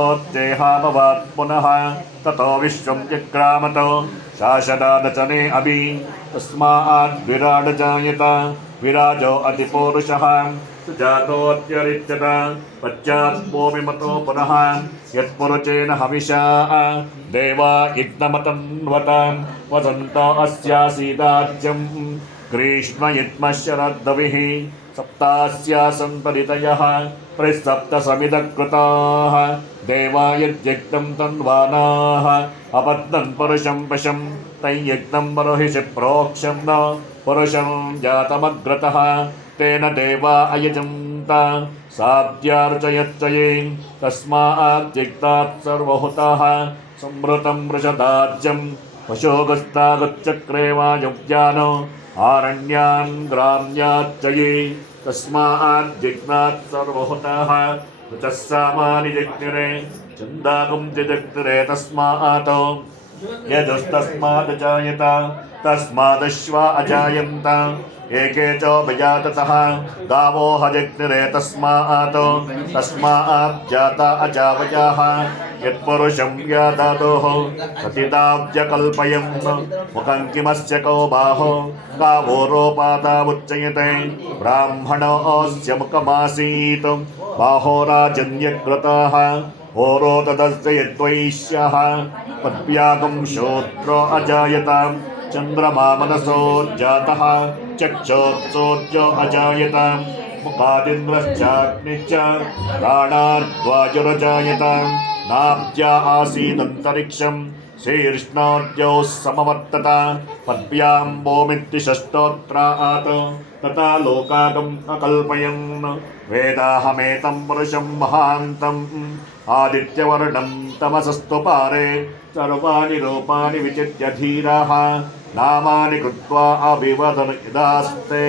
ओत्तेहाभवात् पुनः ततो विश्वं जग्रामतो शासदादचने अभि तस्मात् विराड जायत विराजो अतिपौरुषः सुजातोऽत्यरिच्यत पश्चात्पोऽभिमतो पुनः यत्पुरुचेन हविषा देवा यज्ञमतन्वत वसन्त अस्यासीदाज्यम् ग्रीष्मयुग्मशरद्दविः सप्तास्यासन् परितयः त्रिसप्तसमिदकृताः देवा यद्यज्ञं तन्वानाः अपत्नन् पुरुषं पशं तैयज्ञं बर्हिषि प्रोक्षं न पुरुषं जातमग्रतः तेन देवा अयजन्त साध्यार्चयच्चये तस्माद्यज्ञात् सर्वहुताः संवृतं वृषदाज्यं पशोगस्तागच्चक्रे वायुव्यानो आरण्यान् ग्राम्याच्चये तस्माद्यज्ञात् सर्वहुताः ऋचः सामानि जग्निरे छन्दागुं जग्निरे तस्मात् यजुस्तस्मात् जायत तस्मादश्वा अजायन्त एके च विजाततः गावो हजग्निरे तस्मात् जाता अजावजाः यत्पुरुषं व्यादादोः प्रतिदाब्जकल्पयन् मुखं किमस्य कौ बाहो गावो रोपादावुच्यते ब्राह्मणोऽस्य मुखमासीत् बाहो राजन्यकृताः होरो तदस्य यद्वैश्यः पद्व्यागं शूद्रो अजायताम् चन्द्रमा मनसो जातः चक्षुर्सूर्यो अजायत मुखादिन्द्रश्चाग्निश्च प्राणाद्वायुरजायत नाब्जा आसीदन्तरिक्षं शीर्ष्णोद्यौ समवर्तत पद्भ्याम्बोमिति षष्ठोत्रात् तथा लोकागम् अकल्पयन् वेदाहमेतं पुरुषं महान्तम् आदित्यवर्णं तमसस्तु पारे सर्वाणि रूपाणि विचित्य धीराः नामानि कृत्वा अभिवदन् यदास्ते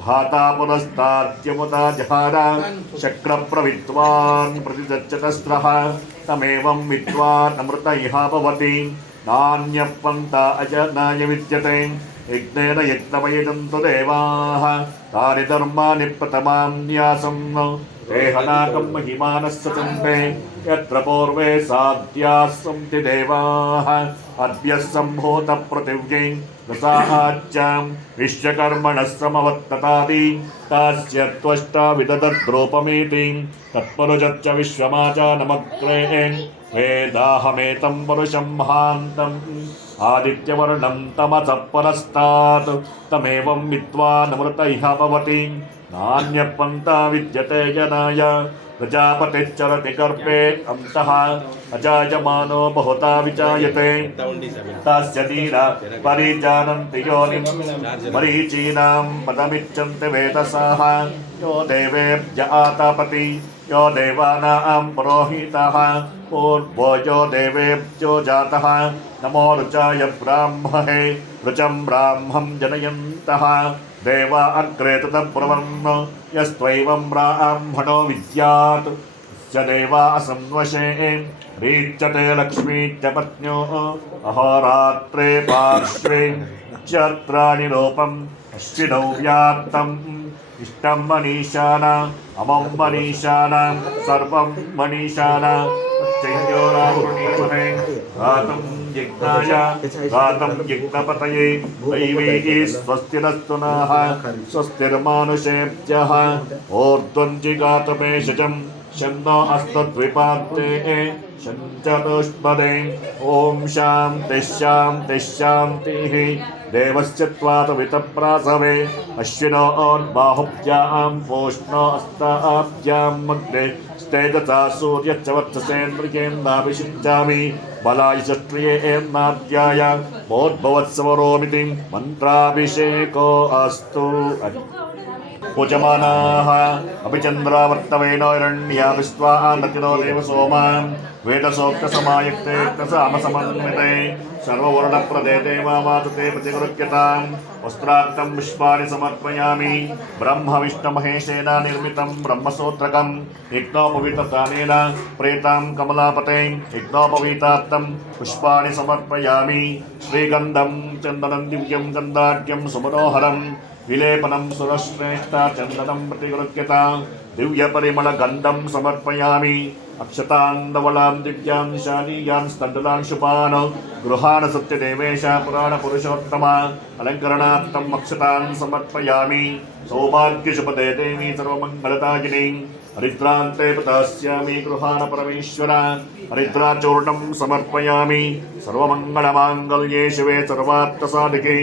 धाता पुरस्ताद्यमुदा जहार शक्रप्रविद्वान् प्रतिदच्यतस्रः तमेवं विद्वान् अमृत इह भवति नान्यपन्था अजनाय विद्यते यज्ञेन यज्ञमयजन्तु देवाः तानि धर्माणि प्रथमान्यासं देहनाकं महिमानः सचन्ते यत्र पूर्वे साध्याः सन्ति देवाः अद्य सम्भूतपृथिव्यै रसाच्चां विश्वकर्मणः समवत्ततादि तस्य त्वष्टा विदधद्रूपमेति तत्पुरुषश्च विश्वमाचानमग्रे वेदाहमेतं पुरुषं महान्तम् आदित्यवर्णं तमसः परस्तात् तमेवं विद्वानमृत इह भवति नान्यपन्था विद्यते जनाय प्रजापतिश्चरति गर्भे अन्तः अजायमानो बहुधा विजायते तस्य धीरा परिजानन्ति योनिं मरीचीनां पदमिच्छन्ति वेदसाः यो देवेभ्य आतापति यो देवानां पुरोहितः पूर्वो यो देवेभ्यो जातः नमो ऋचाय ब्राह्मणे ऋचं ब्राह्मं जनयन्तः देवा अग्रे ततब्रवन् यस्त्वैवं ब्राह्मणो विद्यात् स देवा असंवशे रीच्यते लक्ष्मी च पत्न्यो अहोरात्रे पार्श्वे नक्षत्राणि रूपम् अश्विनौ व्याप्तम् इष्टं मनीषाना अमं मनीषाना सर्वं मनीषाना चैत्यो राहुर्णीमहे गातं यज्ञाय गातं यज्ञपतये दैवी स्वस्तिरस्तु नः स्वस्तिर्मानुषेभ्यः ऊर्ध्वं जिगातमेषजं शन्नो अस्तद्विपात्ते शञ्चतुष्पदे ॐ शान्तिः शान्तिः शान्तिः देवस्य त्वातवितप्रासवे अश्विनोर्बाहुभ्यां पूष्णो अस्ताभ्यां मग्ने स्तेजसा सूर्यश्च वर्चसेन्द्रियेन्नाभिषिञ्चामि बलाय षष्ट्रियेन्नाद्याय मोद्भवत्सवरोमिति मन्त्राभिषेको अस्तु पूजमानाः अभिचन्द्रावर्तवेनो हिरण्या विश्वा नतिनो देव सोमान् वेदसोक्तसमायुक्ते सामसमन्विते सर्ववर्णप्रदे देवामातुते प्रतिगृह्यताम् वस्त्राक्तं पुष्पाणि समर्पयामि ब्रह्मविष्णुमहेशेन निर्मितं ब्रह्मसूत्रकं यज्ञोपवीतदानेन प्रेतां कमलापते यज्ञोपवीतात्तं पुष्पाणि समर्पयामि श्रीगन्धं चन्दनं दिव्यं गन्धाढ्यं सुमनोहरं विलेपनं सुरश्रेष्ठा चन्दनं प्रतिगृह्यता दिव्यपरिमलगन्धं समर्पयामि अक्षतान्दवलां दिव्यां शालीयां स्तण्डलां शुभान् गृहाण सत्यदेवेश पुराणपुरुषोत्तमा अलङ्करणार्थम् अक्षतां समर्पयामि सौभाग्यशुभदे देवी सर्वमङ्गलदायिनी हरिद्रान्ते पदास्यामि गृहाण परमेश्वर हरिद्राचूर्णं समर्पयामि सर्वमङ्गलमाङ्गल्ये शिवे सर्वार्थसाधिके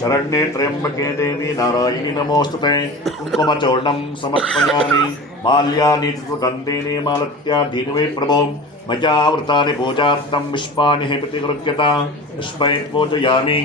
शरण्ये त्र्यम्बके देवी नारायणी नमोस्तुते कुङ्कुमचूर्णं समर्पयामि माल्यानि सुगन्धीनि मालत्याधीनवे प्रभो मयावृतानि पूजार्थं पुष्पाणि प्रतिगृह्यता पुष्पैः पूजयामि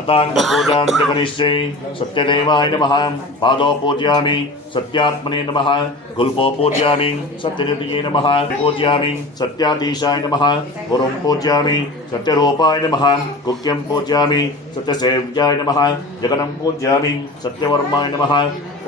अताङ्गपूजां च करिष्ये सत्यदेवाय नमः पादौ पूजयामि सत्यात्मने नमः गुल्पो पूजयामि सत्यनिधये नमः पूजयामि सत्याधीशाय नमः गुरुं पूजयामि सत्यरूपाय नमः गुह्यं पूजयामि सत्यसेव्याय नमः जगनं पूजयामि सत्यवर्माय नमः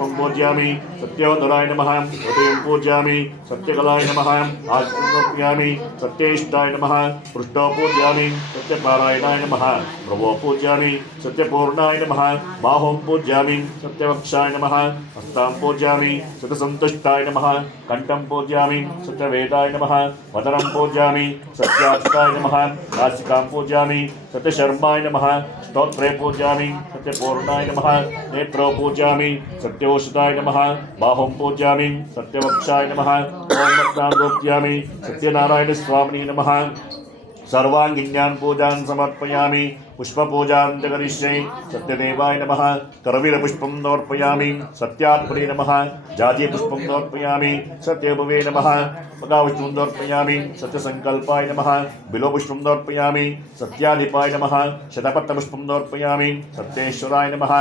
ओं पूजयामि सत्योदराय नमः हृदयं पूजयामि सत्यकलाय नमः आत्मपूजयामि सत्येष्टाय नमः पृष्ठौ पूजयामि सत्यपारायणाय नमः प्रभो पूजयामि सत्यपूर्णाय नमः बाहुं पूजयामि सत्यवक्षाय नमः हस्तां पूजयामि सत्यसन्तुष्टाय नमः कण्ठं पूजयामि सत्यवेदाय नमः वदनं पूजयामि सत्याचिताय नमः नासिकां पूजयामि सत्यशर्माय नमः स्तोत्रे पूजयामि सत्यपूर्णाय नमः नेत्रौ पूजयामि सत्योषधाय नमः बाहुं पूजयामि सत्यवक्षाय नमः ओं रत्नां पूजयामि सत्यनारायण स्वामिने नमः सर्वाङ्गिन्यान् पूजां समर्पयामि पुष्पपूजां च करिष्ये सत्यदेवाय नमः करवीरपुष्पं समर्पयामि सत्यात्मने नमः जाजीपुष्पं समर्पयामि सत्यभुवे नमः पगापुष्पं समर्पयामि सत्यसङ्कल्पाय नमः बिलोपुष्पं समर्पयामि सत्याधिपाय नमः शतपत्रपुष्पं समर्पयामि सत्येश्वराय नमः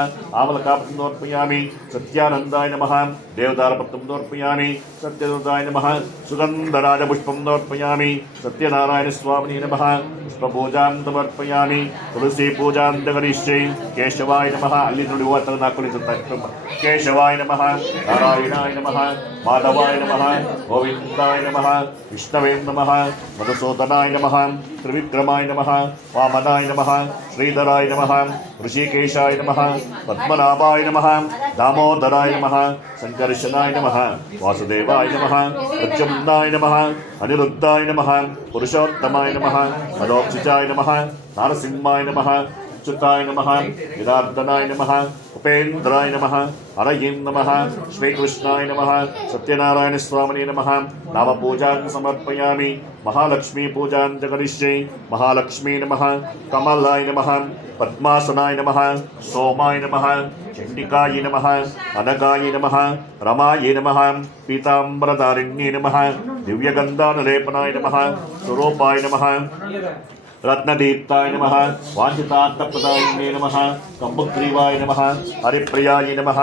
आमलकापुष्पं समर्पयामि सत्यानन्दाय नमः देवदारपत्रं समर्पयामि सत्यदूताय नमः सुगन्धराजपुष्पं समर्पयामि सत्यनारायणस्वामिने नमः पुष्पपूजां समर्पयामि तुलसी पूजां च करिष्ये केशवाय नमः ಅಲ್ಲಿ ನೋಡಿ ಓದ್ತಾರೆ ನಾಲ್ಕು केशवाय नमः नारायणाय नमः माधवाय नमः गोविन्दाय नमः विष्णवे नमः मधुसूदनाय नमः त्रिविक्रमाय नमः वामनाय नमः श्रीधराय नमः ऋषिकेशाय नमः पद्मनाभाय नमः दामोदराय नमः संकर्षणाय नमः वासुदेवाय नमः प्रद्युम्नाय नमः अनिरुद्धाय नमः पुरुषोत्तमाय नमः मदोक्षिताय नमः नारसिंहाय नमः अच्युताय नमः जनार्दनाय नमः उपेन्द्राय नमः हरये नमः श्रीकृष्णाय नमः सत्यनारायण स्वामिने नमः नामपूजां समर्पयामि महालक्ष्मी पूजां च करिष्ये महालक्ष्मी नमः कमलाय नमः पद्मासनाय नमः सोमाय नमः चण्डिकाय नमः अनगाय नमः रमाय नमः पीताम्बरधारिण्ये नमः दिव्यगन्धानुलेपनाय नमः स्वरूपाय नमः रत्नदीप्ताय नमः वाञ्छितार्थप्रदायिने नमः कम्बुग्रीवाय नमः हरिप्रियाय नमः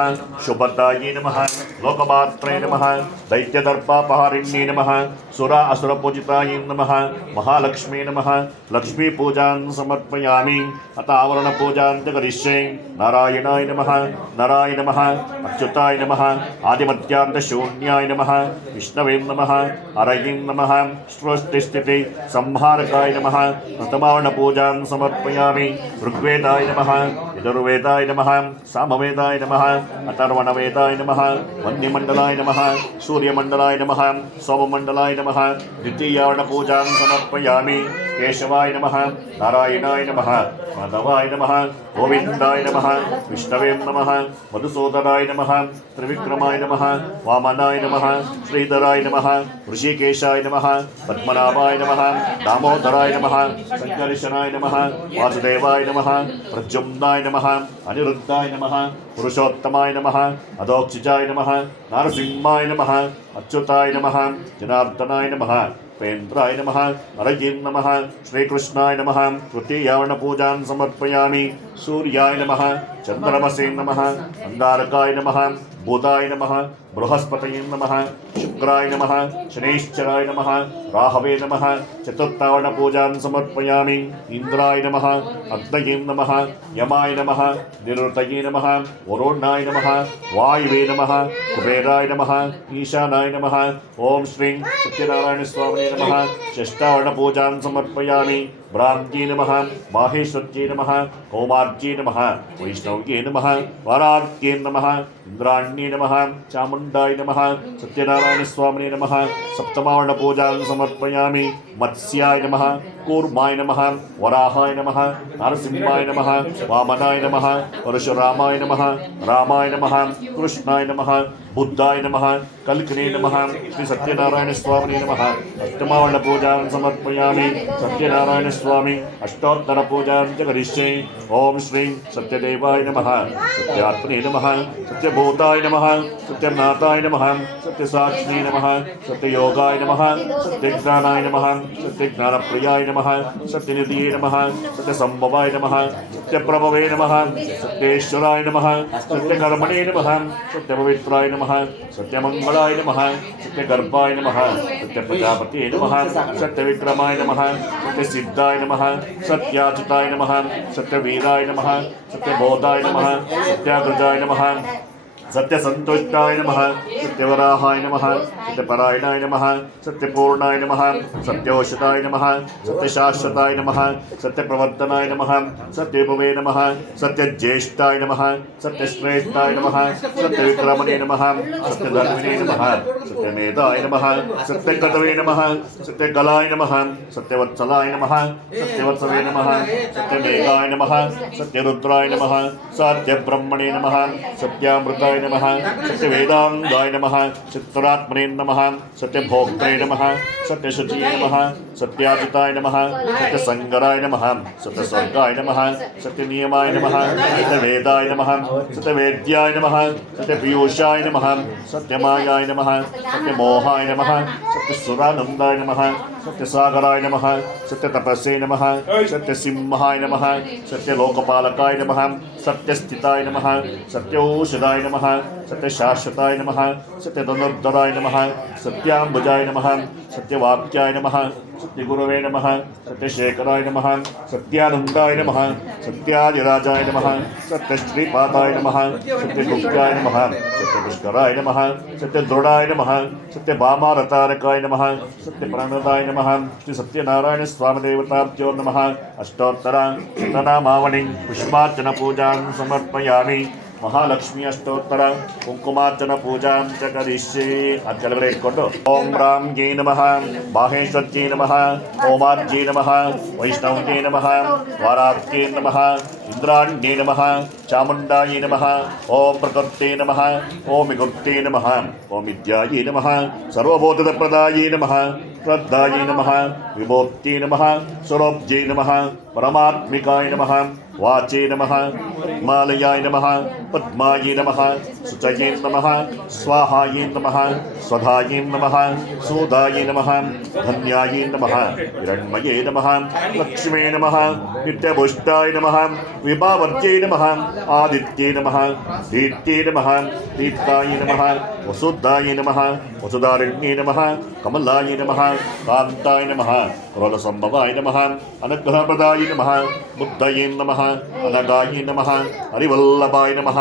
शुभदायै नमः लोकमात्रे नमः दैत्यदर्पापहारिण्ये नमः सुरा असुरपूजितायै नमः महालक्ष्मी नमः लक्ष्मीपूजां समर्पयामि अथ आवरणपूजां च करिष्ये नारायणाय नमः नराय नमः अच्युताय नमः आदिमध्यान्तशून्याय नमः विष्णवे नमः हरये नमः सृष्टिस्थिति संहारकाय नमः प्रथमावरणपूजां समर्पयामि ऋग्वेदाय नमः यजुर्वेदाय नमः सामवेदाय नमः अथर्वणवेदाय नमः वह्निमण्डलाय नमः सूर्यमण्डलाय नमः सोममण्डलाय नमः द्वितीयावरणपूजां समर्पयामि केशवाय नमः नारायणाय नमः माधवाय नमः गोविन्दाय नमः विष्णवे नमः मधुसूदनाय नमः त्रिविक्रमाय नमः वामनाय नमः श्रीधराय नमः ऋषिकेशाय नमः पद्मनाभाय नमः दामोदराय नमः संकर्षणाय नमः वासुदेवाय नमः प्रद्युम्नाय नमः अनिरुद्धाय नमः पुरुषोत्तमाय नमः अधोक्षिजाय नमः नारसिंहाय नमः अच्युताय नमः जनार्दनाय नमः उपेन्द्राय नमः हरये नमः श्रीकृष्णाय नमः तृतीयावरणपूजां समर्पयामि सूर्याय नमः चन्द्रमसे नमः अंगारकाय नमः बुधाय नमः बृहस्पतये नमः शुक्राय नमः शनैश्चराय नमः राहवे नमः चतुर्थावरणपूजां समर्पयामि इंद्राय नमः अग्नये नमः यमाय नमः निरुतये नमः वरुणाय नमः वायुवे नमः कुबेराय नमः ईशानाय नमः ओम श्री सत्यनारायण स्वामिने नमः षष्ठावरणपूजां समर्पयामि ब्राह्म्ये नमः माहेश्वर्ये नमः कौमार्ये नमः वैष्णव्ये नमः वारार्ये नमः इंद्राण्ये नमः चामुण्डाय नमः सत्यनारायण स्वामिने नमः सप्तमावर्ण पूजां समर्पयामि मत्स्याय नमः कूर्माय नमः वराहाय नमः नरसिंहाय नमः वामनाय नमः परशुरामाय नमः रामाय नमः कृष्णाय नमः बुद्धाय नमः कल्किने नमः श्री सत्यनारायण स्वामिने नमः अष्टमावर्ण पूजां समर्पयामि सत्यनारायण स्वामी अष्टोत्तर पूजां च करिष्ये ओम श्री सत्यदेवाय नमः सत्यात्मने नमः सत्यभूताय नमः सत्यनाथाय नमः सत्यसाक्षिणे नमः सत्ययोगाय नमः सत्यज्ञानाय नमः सत्यज्ञानप्रियाय नमः सत्यनिधिये नमः सत्यसंभवाय नमः सत्यप्रभवे नमः सत्येश्वराय नमः सत्यकर्मणे नमः सत्यपवित्राय नमः सत्यमंगलाय नमः सत्यगर्भाय नमः सत्यप्रजापतये नमः सत्यविक्रमाय नमः सत्यसिद्धाय नमः सत्याच्युताय नमः सत्यवीराय नमः सत्यबोधाय नमः सत्याग्रजाय नमः सत्यसंतुष्टाय नमः सत्यवराहाय नमः सत्यपरायणाय नमः सत्यपूर्णाय नमः सत्योषिताय नमः सत्यशाश्वताय नमः सत्यप्रवर्तनाय नमः सत्यभुवे नमः सत्यज्येष्ठाय नमः सत्यश्रेष्ठाय नमः सत्यविक्रमणे नमः सत्यधर्मिणे नमः सत्यमेधाय नमः सत्यकटवे नमः सत्यकलाय नमः सत्यवत्सलाय नमः सत्यवत्सवे नमः सत्यमेघाय नमः सत्यरुद्राय नमः सत्यब्रह्मणे नमः सत्यामृताय नमः सत्यवेदांगाय नमः चित्तरात्मने नमः सत्यभोक्त्रे नमः सत्यशुचिये नमः सत्याजिताय नमः सत्यसंगराय नमः सत्यस्वर्गाय नमः सत्यनियमाय नमः सत्यवेदाय नमः सत्यवेद्याय नमः सत्यपीयूषाय नमः सत्यमायाय नमः सत्यमोहाय नमः सत्यसुरानन्दाय नमः सत्यसागराय नमः सत्यतपस्ये नमः सत्यसिंहाय नमः सत्यलोकपालकाय नमः सत्यस्थिताय नमः सत्यौषधाय नमः सत्यशाश्वताय नमः सत्यधनुर्धराय नमः सत्याम्बुजाय नमः सत्यवाक्याय नमः सत्यगुरवे नमः सत्यशेखराय नमः सत्यानन्दाय नमः सत्यादिराजाय नमः सत्यश्रीपादाय नमः सत्यगुप्ताय नमः सत्यपुष्कराय नमः सत्यदृढाय नमः सत्यभामारतारकाय नमः सत्यप्रणदाय नमः श्री सत्यनारायण स्वामी देवताभ्यो नमः अष्टोत्तर शतनामावणि पुष्पार्चन पूजां समर्पयामि महालक्ष्मी अष्टोत्तर कुंकुमार्चन पूजां च करिष्ये अच्चलगळे इट्कोंडु ओम राम्ये नमः माहेश्वर्ये नमः ओमार्ये नमः वैष्णव्ये नमः वाराह्ये नमः इंद्राण्ये नमः चामुण्डायै नमः ओम प्रकृते नमः ओम विकृते नमः ओम विद्यायै नमः सर्वबोधप्रदायै नमः श्रद्धायै नमः विभूत्यै नमः स्वरूप्यै नमः परमात्मिकाय नमः वाचे नमः पद्मालयाय नमः पद्मायै नमः शुचये नमः स्वाहायै नमः स्वधायै नमः सूदायै नमः धन्यायै नमः हिरण्मये नमः लक्ष्मे नमः नित्यपुष्टाय नमः विभावर्यै नमः आदित्ये नमः दीप्त्यै नमः दीप्तायै नमः वसुधायै नमः वसुधारिण्ये नमः कमलायै नमः कान्ताय नमः क्रोधसम्भवाय नमः अनुग्रहप्रदाय नमः बुद्धये नमः अनगाय नमः हरिवल्लभाय नमः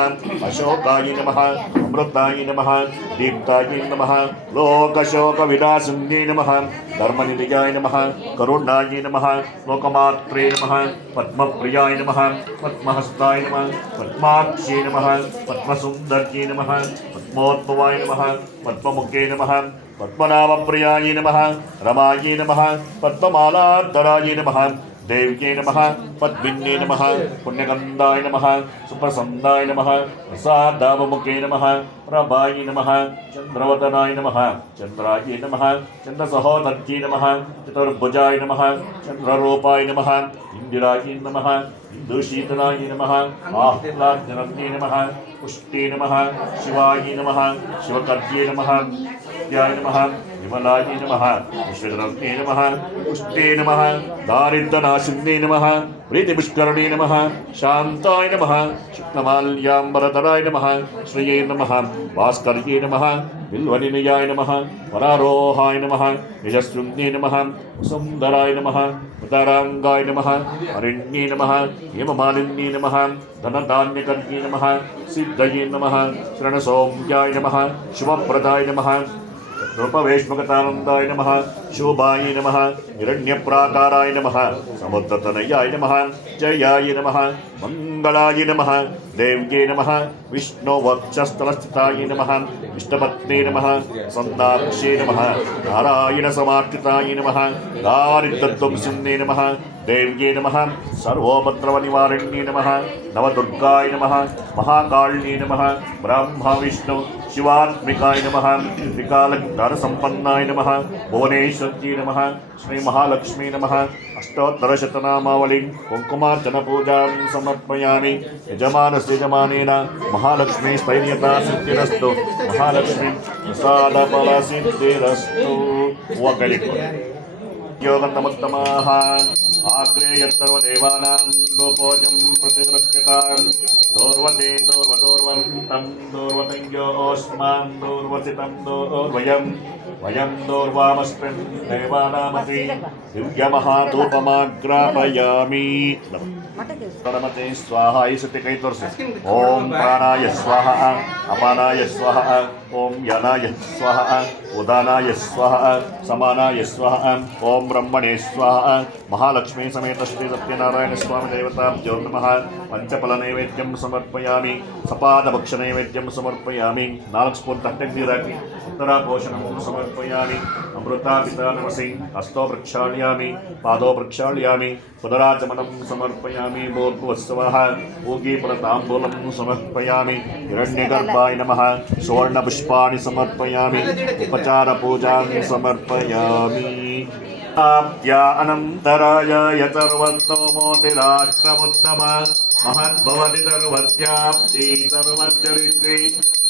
अशोकाय नमः अमृताय नमः दीप्ताय नमः लोकशोकविनाशिन्ये नमः धर्मनिलयाय नमः करुणाय नमः लोकमात्रे नमः पद्मप्रियाय नमः पद्महस्ताय नमः पद्माक्षे नमः पद्मसुन्दर्ये नमः पद्मोद्भवाय नमः पद्ममुखे नमः पद्मनाभप्रियाय नमः रमायै नमः पद्ममालाधराय नमः देव्ये नमः पद्मिन्ये नमः पुण्यगन्धाय नमः सुप्रसन्नाय नमः प्रसादावमुखे नमः प्रभाय नमः चन्द्रवदनाय नमः चन्द्राय नमः चन्द्रसहोदर्ये नमः चतुर्भुजाय नमः चन्द्ररूपाय नमः इन्दिराय नमः इन्दुशीतलाय नमः आह्लादजनन्ये नमः पुष्टे नमः शिवाय नमः शिवकर्ये नमः नित्याय नमः विमलाय नमः विश्वधर्मे नमः पुष्टे नमः दारिद्र्यनाशिन्ये नमः प्रीतिपुष्करणे नमः शान्ताय नमः शुक्लमाल्याम्बरधराय नमः श्रिये नमः भास्कर्ये नमः बिल्वनिलयाय नमः वरारोहाय नमः यशस्विन्ये नमः सुन्दराय नमः उदाराङ्गाय नमः अरण्ये नमः हेममालिन्ये नमः धनधान्यकर्ये नमः सिद्धये नमः शरणसौम्याय नमः शुभप्रदाय नमः ನೃಪವೇಶ್ಮಕತಾನಂದಾಯ ನಮಃ ಶೋಭಾಯ ನಮಃ ಹಿರಣ್ಯಪ್ರಾಕಾರಾಯ ನಮಃ ಸಮುದ್ರತನಯಾಯ ನಮಃ ಜಯಾಯ ನಮಃ ಮಂಗಳಾಯ ನಮಃ ದೇವ್ಯೇ ನಮಃ ವಿಷ್ಣು ವಕ್ಷಸ್ಥಲಸ್ಥಿತಾಯ ನಮಃ ಇಷ್ಟಪತ್ನೇ ನಮಃ ಸಂದಾಕ್ಷೇ ನಮಃ ನಾರಾಯಣ ಸಮಾರ್ಚಿತಾಯ ನಮಃ ದಾರಿದ್ರ್ಯಧ್ವಂಸಿನ್ಯೇ ನಮಃ ದೇವ್ಯೇ ನಮಃ ಸರ್ವೋಪದ್ರವನಿವಾರಣ್ಯೇ ನಮಃ ನವದುರ್ಗಾಯ ನಮಃ ಮಹಾಕಾಳ್ಯೇ ನಮಃ ಬ್ರಹ್ಮ ವಿಷ್ಣು ಶಿವಾತ್ಮಿಕಾಯ ನಮಃ ತ್ರಿಕಾಲಜ್ಞಾನಸಂಪನ್ನಾಯ ನಮಃ ಭುವನೇಶ್ವರ್ಯೈ ನಮಃ ಶ್ರೀ ಮಹಾಲಕ್ಷ್ಮೀ ನಮಃ ಅಷ್ಟೋತ್ತರಶತನಾಮಾವಳಿಂ ಕುಂಕುಮಾರ್ಚನ ಪೂಜಾಂ ಸಮರ್ಪಯಾಮಿ ಯಜಮಾನಸ್ಯ ಯಜಮಾನೇನ ಮಹಾಲಕ್ಷ್ಮೀ ಸ್ಥೈರ್ಯತಾ ಸಿದ್ಧಿರಸ್ತು ಮಹಾಲಕ್ಷ್ಮೀ ಪ್ರಸಾದ ಫಲ ಸಿದ್ಧಿರಸ್ತು. ಯೋಗತಮೋತ್ತಮಾಃ ಆಗ್ನೇಯತ್ತರ್ವದೇವಾನಾಂ ಗೋಪೋಜಂ ಪ್ರತಿಗೃಹ್ಯತಾಂ ದೌರ್ವತೆ ದೌರ್ವದೌರ್ವಂತಂ ದೌರ್ವತಂಗ್ಯೋಸ್ಮಾನ್ ದೌರ್ವಸಿತಂ ದೌರ್ವಯಂ ವಯಂ ದೌರ್ವಾಮಸ್ಮಿನ್ ದೇವಾನಾಮತಿ ದಿವ್ಯಮಹಾಧೂಪಮಾಗ್ರಾಪಯಾಮಿ. ಪ್ರಣಮತೆ ಸ್ವಾಹ. ಈ ಸತಿ ಕೈ ತೋರಿಸಿ. ಓಂ ಪ್ರಾಣಾಯ ಸ್ವಾಹ, ಅಪಾನಾಯ ಸ್ವಾಹ, ಓಂ ಯನಾಯ ಸ್ವಾಹ, ಉದಾನಾಯ ಸ್ವಾಹ, ಸಮಾನಾಯ ಸ್ವಾಹ, ಓಂ ಬ್ರಹ್ಮಣೇ ಸ್ವಾಹ. ಮಹಾಲಕ್ಷ್ಮೀ ಸಮೇತ ಶ್ರೀ ಸತ್ಯನಾರಾಯಣ ಸ್ವಾಮಿ ದೇವತಾಭ್ಯೋ ನಮಃ. ಪಂಚಫಲ ನೈವೇದ್ಯಂ ಸಮರ್ಪಯಾಮಿ. ಸಪಾದ ಭಕ್ಷ ನೈವೇದ್ಯಂ ಸಮರ್ಪಯಾಮಿ. 4 ಸ್ಪೂನ್ ತಟ್ಟೆಗೆ ನೀರು ಹಾಕಿ ಉತ್ತರ ಪೋಷಣಂ ಸಮರ್ಪಯಾಮಿ. ಅಮೃತ ಪಿತಾ ನಮಸಿ. ಹಸ್ತೋ ಪ್ರಕ್ಷಾಳ್ಯಾಮಿ, ಪಾದೋ ಪ್ರಕ್ಷಾಳ್ಯಾಮಿ, ಪುನರಾಚಮನಂ ಸಮರ್ಪಯಾಮಿ. ಭೂರ್ಭುವಸ್ಸವಃ ಭೂಗೀಫಲತಾಂಬೂಲಂ ಸಮರ್ಪಯಾಮಿ. ಹಿರಣ್ಯಗರ್ಭಾಯ ನಮಃ. ಸುವರ್ಣಪುಷ್ಪಾಣಿ ಸಮರ್ಪಯಾಮಿ. ಉಪಚಾರ ಪೂಜಾಂ ಸಮರ್ಪಯಾಮಿ. ಅನಂತರಾಯ ಯತರ್ವತ್ತೋಮೋತಿರಾಷ್ಟ್ರಮುತ್ತಮ ಮಹದ್ಭವತಿ ತರ್ವತ್ಯಾಪ್ತಿ ತರ್ವಚ್ಚರಿತ್ರಿ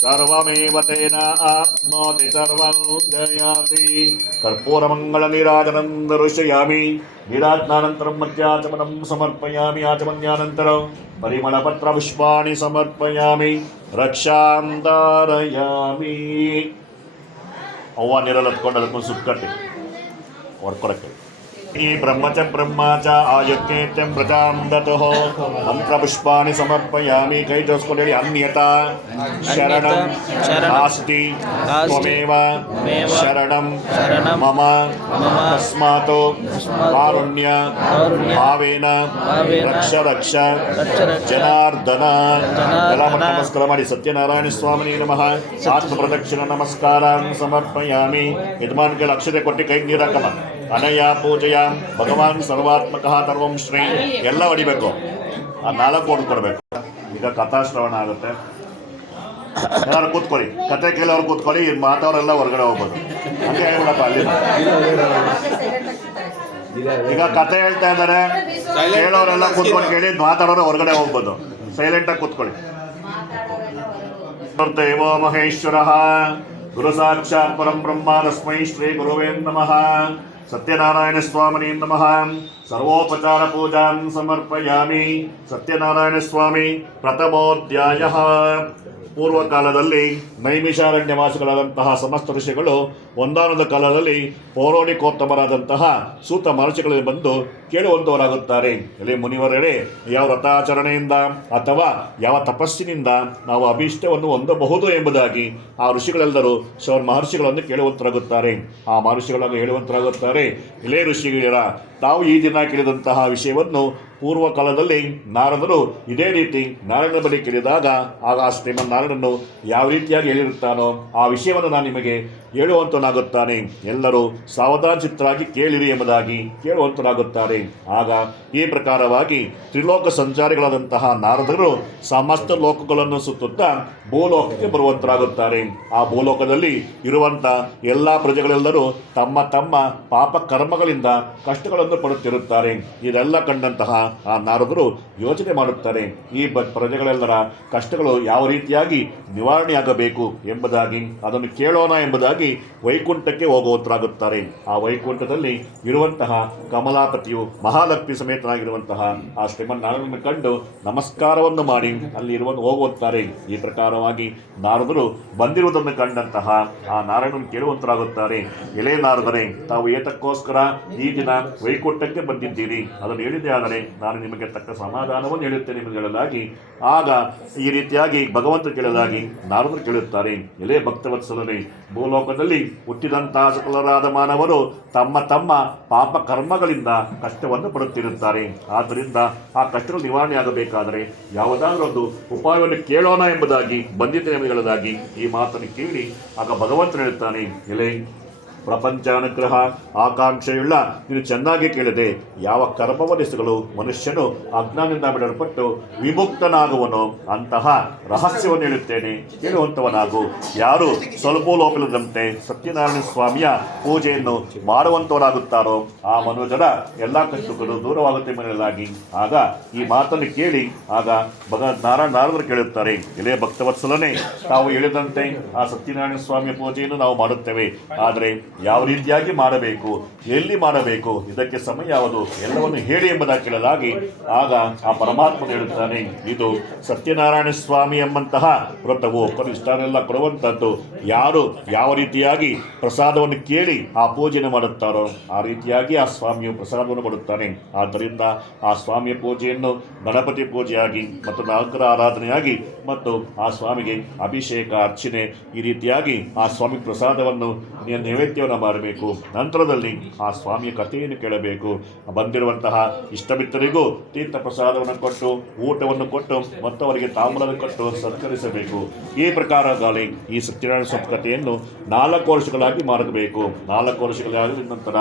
ಸರ್ವಮೇವ ತೇನ ಆಪ್ನೋತಿ ಸರ್ವಂ ಜಯಾತಿ. ಕರ್ಪೂರಮಂಗಳ ನೀರಾಜನಂ ದರ್ಶಯಾಮಿ. ನೀರಾಜನಾನಂತರಂ ಮಧ್ಯಾಚಮನಂ ಸಮರ್ಪಯಾಮಿ. ಆಚಮನ್ಯಾನಂತರಂ ಪರಿಮಳಪತ್ರ ಪುಷ್ಪಾಣಿ ಸಮರ್ಪಯಾಮಿ. ರಕ್ಷಾಂ ಧಾರಯಾಮಿ. ಅವ್ವ ನೀರಲ್ಲಿ ಹತ್ಕೊಂಡು ಅದಕ್ಕೊಂದು ಸುತ್ತ ಕಟ್ಟಿ ಹೊಡ್ಕೊಡಕ್ಕೆ. ಈ ಬ್ರಹ್ಮಚ ಬ್ರಹ್ಮಾಚ ಆಯುಕ್ತೇತ್ಯಂ ಪ್ರಜಾಂ ದತಃ ಮಂತ್ರಪುಷ್ಪಾಣಿ ಸಮರ್ಪಯಾಮಿ. ಕೈ ಜೋಸ್ಕೊಂಡು ಹೇಳಿ. ಅನ್ಯತಾ ಶರಣಂ ನಾಸ್ತಿ ತ್ವಮೇವ ಶರಣಂ ಮಮ ತಸ್ಮಾತ್ ಕಾರುಣ್ಯ ಭಾವೇನ ರಕ್ಷ ರಕ್ಷ ಜನಾರ್ದನ. ಎಲ್ಲ ನಮಸ್ಕಾರ ಮಾಡಿ. ಸತ್ಯನಾರಾಯಣ ಸ್ವಾಮಿನೇ ನಮಃ. ಆತ್ಮ ಪ್ರದಕ್ಷಿಣ ನಮಸ್ಕಾರ ಸಮರ್ಪಯಾಮಿ. ಯಜಮಾನ್ಗೆ ಅಕ್ಷತೆ ಕೊಟ್ಟು ಕೈ ನೀರು ಹಾಕಮ್ಮ. ಅನಯ ಪೂಜೆಯ ಭಗವಾನ್ ಸರ್ವಾತ್ಮಕ ಸರ್ವಂ ಶ್ರೀ ಎಲ್ಲ ಹೊಡಿಬೇಕು. ಆ 4 ಹೊಡ್ಕೊಡ್ಬೇಕು. ಈಗ ಕಥಾಶ್ರವಣ ಆಗುತ್ತೆ. ಎಲ್ಲರೂ ಕೂತ್ಕೊಳ್ಳಿ. ಕತೆ ಕೇಳೋರು ಕೂತ್ಕೊಳ್ಳಿ. ಮಾತಾಡೋರೆಲ್ಲ ಹೊರಗಡೆ ಹೋಗ್ಬೋದು. ಹಂಗೆ ಹೇಳ್ಬಿಡಪ್ಪ. ಅಲ್ಲಿ ಈಗ ಕತೆ ಹೇಳ್ತಾ ಇದ್ದಾರೆ. ಕೇಳೋರೆಲ್ಲ ಕೂತ್ಕೊಂಡು ಕೇಳಿ, ಮಾತಾಡೋರು ಹೊರಗಡೆ ಹೋಗ್ಬೋದು. ಸೈಲೆಂಟಾಗಿ ಕೂತ್ಕೊಳ್ಳಿ. ದೇವೋ ಮಹೇಶ್ವರ ಗುರು ಸಾಕ್ಷಾತ್ ಪರಂ ಬ್ರಹ್ಮ ತಸ್ಮೈ ಶ್ರೀ ಗುರುವೇ ನಮಃ. ಸತ್ಯನಾರಾಯಣ ಸ್ವಾಮಿನೇ ನಮಃ. ಸರ್ವೋಪಚಾರ ಪೂಜಾಂ ಸಮರ್ಪಯಾಮಿ. ಸತ್ಯನಾರಾಯಣ ಸ್ವಾಮಿ ಪ್ರಥಮೋಧ್ಯಾಯ. ಪೂರ್ವಕಾಲದಲ್ಲಿ ನೈಮಿಷಾರಣ್ಯ ವಾಸಿಗಳಾದಂತಹ ಸಮಸ್ತ ಋಷಿಗಳು ಒಂದಾನೊಂದು ಕಾಲದಲ್ಲಿ ಪೌರಾಣಿಕೋತ್ತಮರಾದಂತಹ ಸೂತ ಮಹರ್ಷಿಗಳಲ್ಲಿ ಬಂದು ಕೇಳುವಂಥವರಾಗುತ್ತಾರೆ. ಎಲೆ ಮುನಿವರೆಡೆ, ಯಾವ ವ್ರತಾಚರಣೆಯಿಂದ ಅಥವಾ ಯಾವ ತಪಸ್ಸಿನಿಂದ ನಾವು ಅಭೀಷ್ಟವನ್ನು ಹೊಂದಬಹುದು ಎಂಬುದಾಗಿ ಆ ಋಷಿಗಳೆಲ್ಲರೂ ಮಹರ್ಷಿಗಳನ್ನು ಕೇಳುವಂತರಾಗುತ್ತಾರೆ. ಆ ಮಹರ್ಷಿಗಳನ್ನು ಹೇಳುವಂತರಾಗುತ್ತಾರೆ. ಎಲೆ ಋಷಿಗಳ, ತಾವು ಈ ದಿನ ಕೇಳಿದಂತಹ ವಿಷಯವನ್ನು ಪೂರ್ವಕಾಲದಲ್ಲಿ ನಾರದರು ಇದೇ ರೀತಿ ನಾರಾಯಣನ ಬಳಿ ಕೇಳಿದಾಗ ಆಗ ಆ ಶ್ರೀಮನ್ನಾರಾಯಣನು ಯಾವ ರೀತಿಯಾಗಿ ಹೇಳಿರುತ್ತಾನೋ ಆ ವಿಷಯವನ್ನು ನಾನು ನಿಮಗೆ ಹೇಳುವಂತನಾಗುತ್ತಾನೆ. ಎಲ್ಲರೂ ಸಾವಧಾನಚಿತ್ತರಾಗಿ ಕೇಳಿರಿ ಎಂಬುದಾಗಿ ಕೇಳುವಂತನಾಗುತ್ತಾರೆ. ಆಗ ಈ ಪ್ರಕಾರವಾಗಿ ತ್ರಿಲೋಕ ಸಂಚಾರಿಗಳಾದಂತಹ ನಾರದರು ಸಮಸ್ತ ಲೋಕಗಳನ್ನು ಸುತ್ತುತ್ತಾ ಭೂಲೋಕಕ್ಕೆ ಬರುವಂತರಾಗುತ್ತಾರೆ. ಆ ಭೂಲೋಕದಲ್ಲಿ ಇರುವಂಥ ಎಲ್ಲ ಪ್ರಜೆಗಳೆಲ್ಲರೂ ತಮ್ಮ ತಮ್ಮ ಪಾಪ ಕರ್ಮಗಳಿಂದ ಕಷ್ಟಗಳನ್ನು ಪಡುತ್ತಿರುತ್ತಾರೆ. ಇದೆಲ್ಲ ಕಂಡಂತಹ ಆ ನಾರದರು ಯೋಚನೆ ಮಾಡುತ್ತಾರೆ, ಈ ಪ್ರಜೆಗಳೆಲ್ಲರ ಕಷ್ಟಗಳು ಯಾವ ರೀತಿಯಾಗಿ ನಿವಾರಣೆಯಾಗಬೇಕು ಎಂಬುದಾಗಿ ಅದನ್ನು ಕೇಳೋಣ ಎಂಬುದಾಗಿ ವೈಕುಂಠಕ್ಕೆ ಹೋಗುವಂತರಾಗುತ್ತಾರೆ. ಆ ವೈಕುಂಠದಲ್ಲಿ ಇರುವಂತಹ ಕಮಲಾಪತಿಯು ಮಹಾಲಕ್ಷ್ಮಿ ಸಮೇತನಾಗಿರುವಂತಹ ಆ ಶ್ರೀಮನ್ನಾರಾಯಣನ ಕಂಡು ನಮಸ್ಕಾರವನ್ನು ಮಾಡಿ ಅಲ್ಲಿ ಹೋಗುತ್ತಾರೆ. ಈ ಪ್ರಕಾರವಾಗಿ ನಾರದರು ಬಂದಿರುವುದನ್ನು ಕಂಡಂತಹ ಆ ನಾರಾಯಣನ ಕೇಳುವಂತರಾಗುತ್ತಾರೆ. ಎಲೆ ನಾರದರೆ, ತಾವು ಏತಕ್ಕೋಸ್ಕರ ಈ ದಿನ ವೈಕುಂಠಕ್ಕೆ ಬಂದಿದ್ದೀರಿ ಅದನ್ನು ಹೇಳಿದೆ ಆದರೆ ನಾನು ನಿಮಗೆ ತಕ್ಕ ಸಮಾಧಾನವನ್ನು ಹೇಳುತ್ತೇನೆ ಎಂದು ಹೇಳಲಾಗಿ ಆಗ ಈ ರೀತಿಯಾಗಿ ಭಗವಂತ ಕೇಳಲಾಗಿ ನಾರದರು ಕೇಳುತ್ತಾರೆ, ಎಲೆ ಭಕ್ತವತ್ಸಲನೇ, ಭೂಲೋಕ ಲೋಕದಲ್ಲಿ ಹುಟ್ಟಿದಂತಹ ಸಕಲರಾದ ಮಾನವರು ತಮ್ಮ ತಮ್ಮ ಪಾಪ ಕರ್ಮಗಳಿಂದ ಕಷ್ಟವನ್ನು ಪಡುತ್ತಿರುತ್ತಾರೆ. ಆದ್ದರಿಂದ ಆ ಕಷ್ಟಗಳು ನಿವಾರಣೆ ಆಗಬೇಕಾದರೆ ಯಾವುದಾದ್ರೂ ಒಂದು ಉಪಾಯವನ್ನು ಕೇಳೋಣ ಎಂಬುದಾಗಿ ಬಂದಿದ್ದೇನೆಗಳದಾಗಿ ಈ ಮಾತನ್ನು ಕೇಳಿ ಆಗ ಭಗವಂತನು ಹೇಳುತ್ತಾನೆ, ಎಲೆ ಪ್ರಪಂಚಾನುಗ್ರಹ ಆಕಾಂಕ್ಷೆಯುಳ್ಳ ನೀನು ಚೆನ್ನಾಗಿ ಕೇಳಿದೆ, ಯಾವ ಕರ್ಮವನಿಸಗಳು ಮನುಷ್ಯನು ಅಜ್ಞಾನದಿಂದ ಬಿಡಲ್ಪಟ್ಟು ವಿಮುಕ್ತನಾಗುವನು ಅಂತಹ ರಹಸ್ಯವನ್ನು ಹೇಳುತ್ತೇನೆ, ಕೇಳುವಂಥವನಾಗು. ಯಾರು ಸ್ವಲ್ಪ ಲೋಕದಂತೆ ಸತ್ಯನಾರಾಯಣ ಸ್ವಾಮಿಯ ಪೂಜೆಯನ್ನು ಮಾಡುವಂಥವರಾಗುತ್ತಾರೋ ಆ ಮನುಜರ ಎಲ್ಲ ಕಷ್ಟಗಳು ದೂರವಾಗುತ್ತೆ ಎನ್ನುವುದಾಗಿ ಆಗ ಈ ಮಾತನ್ನು ಕೇಳಿ ಆಗ ನಾರದರು ಕೇಳುತ್ತಾರೆ, ಎಲೆ ಭಕ್ತವತ್ಸಲನೇ, ತಾವು ಹೇಳಿದಂತೆ ಆ ಸತ್ಯನಾರಾಯಣ ಸ್ವಾಮಿಯ ಪೂಜೆಯನ್ನು ನಾವು ಮಾಡುತ್ತೇವೆ. ಆದರೆ ಯಾವ ರೀತಿಯಾಗಿ ಮಾಡಬೇಕು, ಎಲ್ಲಿ ಮಾಡಬೇಕು, ಇದಕ್ಕೆ ಸಮಯ ಯಾವುದು, ಎಲ್ಲವನ್ನು ಹೇಳಿ ಎಂಬುದಾಗಿ ಕೇಳಲಾಗಿ ಆಗ ಆ ಪರಮಾತ್ಮ ಹೇಳುತ್ತಾನೆ, ಇದು ಸತ್ಯನಾರಾಯಣ ಸ್ವಾಮಿ ಎಂಬಂತಹ ವ್ರತವು ಇಷ್ಟನೆಲ್ಲ ಕೊಡುವಂಥದ್ದು. ಯಾರು ಯಾವ ರೀತಿಯಾಗಿ ಪ್ರಸಾದವನ್ನು ಕೇಳಿ ಆ ಪೂಜೆಯನ್ನು ಮಾಡುತ್ತಾರೋ ಆ ರೀತಿಯಾಗಿ ಆ ಸ್ವಾಮಿಯು ಪ್ರಸಾದವನ್ನು ಮಾಡುತ್ತಾನೆ. ಆದ್ದರಿಂದ ಆ ಸ್ವಾಮಿಯ ಪೂಜೆಯನ್ನು ಗಣಪತಿ ಪೂಜೆಯಾಗಿ ಮತ್ತು ನಾಲ್ಕರ ಆರಾಧನೆಯಾಗಿ ಮತ್ತು ಆ ಸ್ವಾಮಿಗೆ ಅಭಿಷೇಕ ಅರ್ಚನೆ ಈ ರೀತಿಯಾಗಿ ಆ ಸ್ವಾಮಿ ಪ್ರಸಾದವನ್ನು ನೈವೇದ್ಯವನ್ನು ಮಾಡಬೇಕು. ನಂತರದಲ್ಲಿ ಆ ಸ್ವಾಮಿಯ ಕಥೆಯನ್ನು ಕೇಳಬೇಕು. ಬಂದಿರುವಂತಹ ಇಷ್ಟಮಿತ್ತರಿಗೂ ತೀರ್ಥ ಪ್ರಸಾದವನ್ನು ಕೊಟ್ಟು ಊಟವನ್ನು ಕೊಟ್ಟು ಮತ್ತು ಅವರಿಗೆ ತಾಂಬೂಲ ಕೊಟ್ಟು ಸತ್ಕರಿಸಬೇಕು. ಈ ಪ್ರಕಾರದಲ್ಲಿ ಈ ಸತ್ಯನಾರಾಯಣ ಸ್ವಾಮಿ ಕಥೆಯನ್ನು 4 ವರ್ಷಗಳಾಗಿ ಮಾಡಬೇಕು. 4 ವರ್ಷಗಳಾಗಲಿ ನಂತರ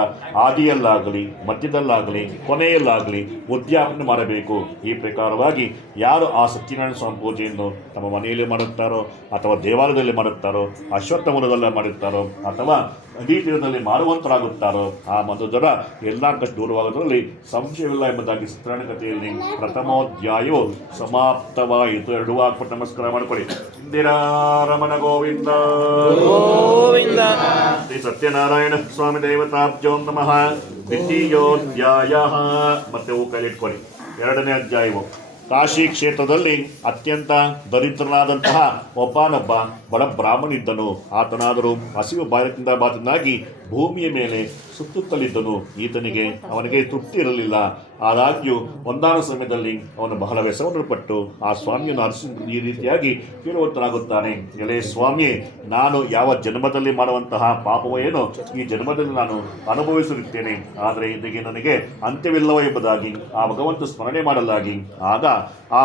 ಆದಿಯಲ್ಲಾಗಲಿ ಮಧ್ಯದಲ್ಲಾಗಲಿ ಕೊನೆಯಲ್ಲಾಗಲಿ ಉದ್ಯಾಪನೆ ಮಾಡಬೇಕು. ಈ ಪ್ರಕಾರವಾಗಿ ಯಾರು ಆ ಸತ್ಯನಾರಾಯಣ ಸ್ವಾಮಿ ಪೂಜೆಯನ್ನು ತಮ್ಮ ಮನೆಯಲ್ಲಿ ಮಾಡುತ್ತಾರೋ ಅಥವಾ ದೇವಾಲಯದಲ್ಲಿ ಮಾಡುತ್ತಾರೋ ಅಶ್ವತ್ಥವನದಲ್ಲಿ ಮಾಡುತ್ತಾರೋ ಅಥವಾ ನದಿ ತೀರದಲ್ಲಿ ಮಾಡುವಂತರಾಗುತ್ತಾರೋ ಆ ಮನುಜರ ಎಲ್ಲ ಕಷ್ಟ ದೂರವಾಗುವುದರಲ್ಲಿ ಸಂಶಯವಿಲ್ಲ ಎಂಬುದಾಗಿ ಸತ್ಯನಾರಾಯಣ ಕಥೆಯಲ್ಲಿ ಪ್ರಥಮೋಧ್ಯಾಯವು ಸಮಾಪ್ತವಾಯಿತು. 2 ವಾಕ್ಪಟ್ಟು ನಮಸ್ಕಾರ ಮಾಡಿಕೊಳ್ಳಿ. ಇಂದಿರಾರಮಣ ಗೋವಿಂದ ಗೋವಿಂದ. ಶ್ರೀ ಸತ್ಯನಾರಾಯಣ ಸ್ವಾಮಿ ದೇವತಾಬ್ಜೋ ನಮಃ. ದ್ವಿತೀಯೋಧ್ಯಾಯ ಮತ್ತೆ ಕೈಲಿಟ್ಕೊಳ್ಳಿ. 2ನೇ ಅಧ್ಯಾಯವು ಕಾಶಿ ಕ್ಷೇತ್ರದಲ್ಲಿ ಅತ್ಯಂತ ದರಿದ್ರನಾದಂತಹ ಒಬ್ಬನೊಬ್ಬ ಬಡ ಬ್ರಾಹ್ಮಣಿದ್ದನು. ಆತನಾದರೂ ಹಸಿವು ಬಾಧಿತನಾಗಿ ಭೂಮಿಯ ಮೇಲೆ ಸುತ್ತುತ್ತಲಿದ್ದನು. ಅವನಿಗೆ ತೃಪ್ತಿ ಇರಲಿಲ್ಲ. ಆದಾಗ್ಯೂ ಒಂದಾನ ಸಮಯದಲ್ಲಿ ಅವನು ಬಹಳ ವ್ಯಸನವನ್ನು ಪಟ್ಟು ಆ ಸ್ವಾಮಿಯನ್ನು ಹರಿಸಿ ಈ ರೀತಿಯಾಗಿ ಕೇಳುವಂತನಾಗುತ್ತಾನೆ, ಎಲೆ ಸ್ವಾಮಿಯೇ, ನಾನು ಯಾವ ಜನ್ಮದಲ್ಲಿ ಮಾಡುವಂತಹ ಪಾಪವೋ ಏನೋ ಈ ಜನ್ಮದಲ್ಲಿ ನಾನು ಅನುಭವಿಸುತ್ತೇನೆ. ಆದರೆ ಇದಕ್ಕೆ ನನಗೆ ಅಂತ್ಯವಿಲ್ಲವೋ ಎಂಬುದಾಗಿ ಆ ಭಗವಂತ ಸ್ಮರಣೆ ಮಾಡಲಾಗಿ ಆಗ ಆ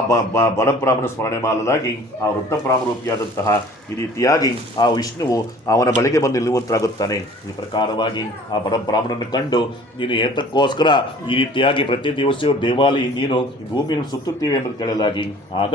ಬಡ ಬ್ರಾಹ್ಮಣ ಸ್ಮರಣೆ ಮಾಡಲಾಗಿ ಆ ವೃದ್ಧ ಬ್ರಾಹ್ಮರೂಪಿಯಾದಂತಹ ಈ ರೀತಿಯಾಗಿ ಆ ವಿಷ್ಣುವು ಅವನ ಬಳಿಗೆ ಬಂದು ನಿಲ್ಲುವಂತಾಗುತ್ತಾನೆ. ಈ ಪ್ರಕಾರವಾಗಿ ಆ ಬಡ ಬ್ರಾಹ್ಮಣನ ಕಂಡು, ನೀನು ಏತಕ್ಕೋಸ್ಕರ ಈ ರೀತಿಯಾಗಿ ಪ್ರತಿ ದಿವಸವೂ ದೇವಾಲಯ ನೀನು ಭೂಮಿಯನ್ನು ಸುತ್ತುತ್ತೀವಿ ಎಂಬುದು ಕೇಳಲಾಗಿ ಆಗ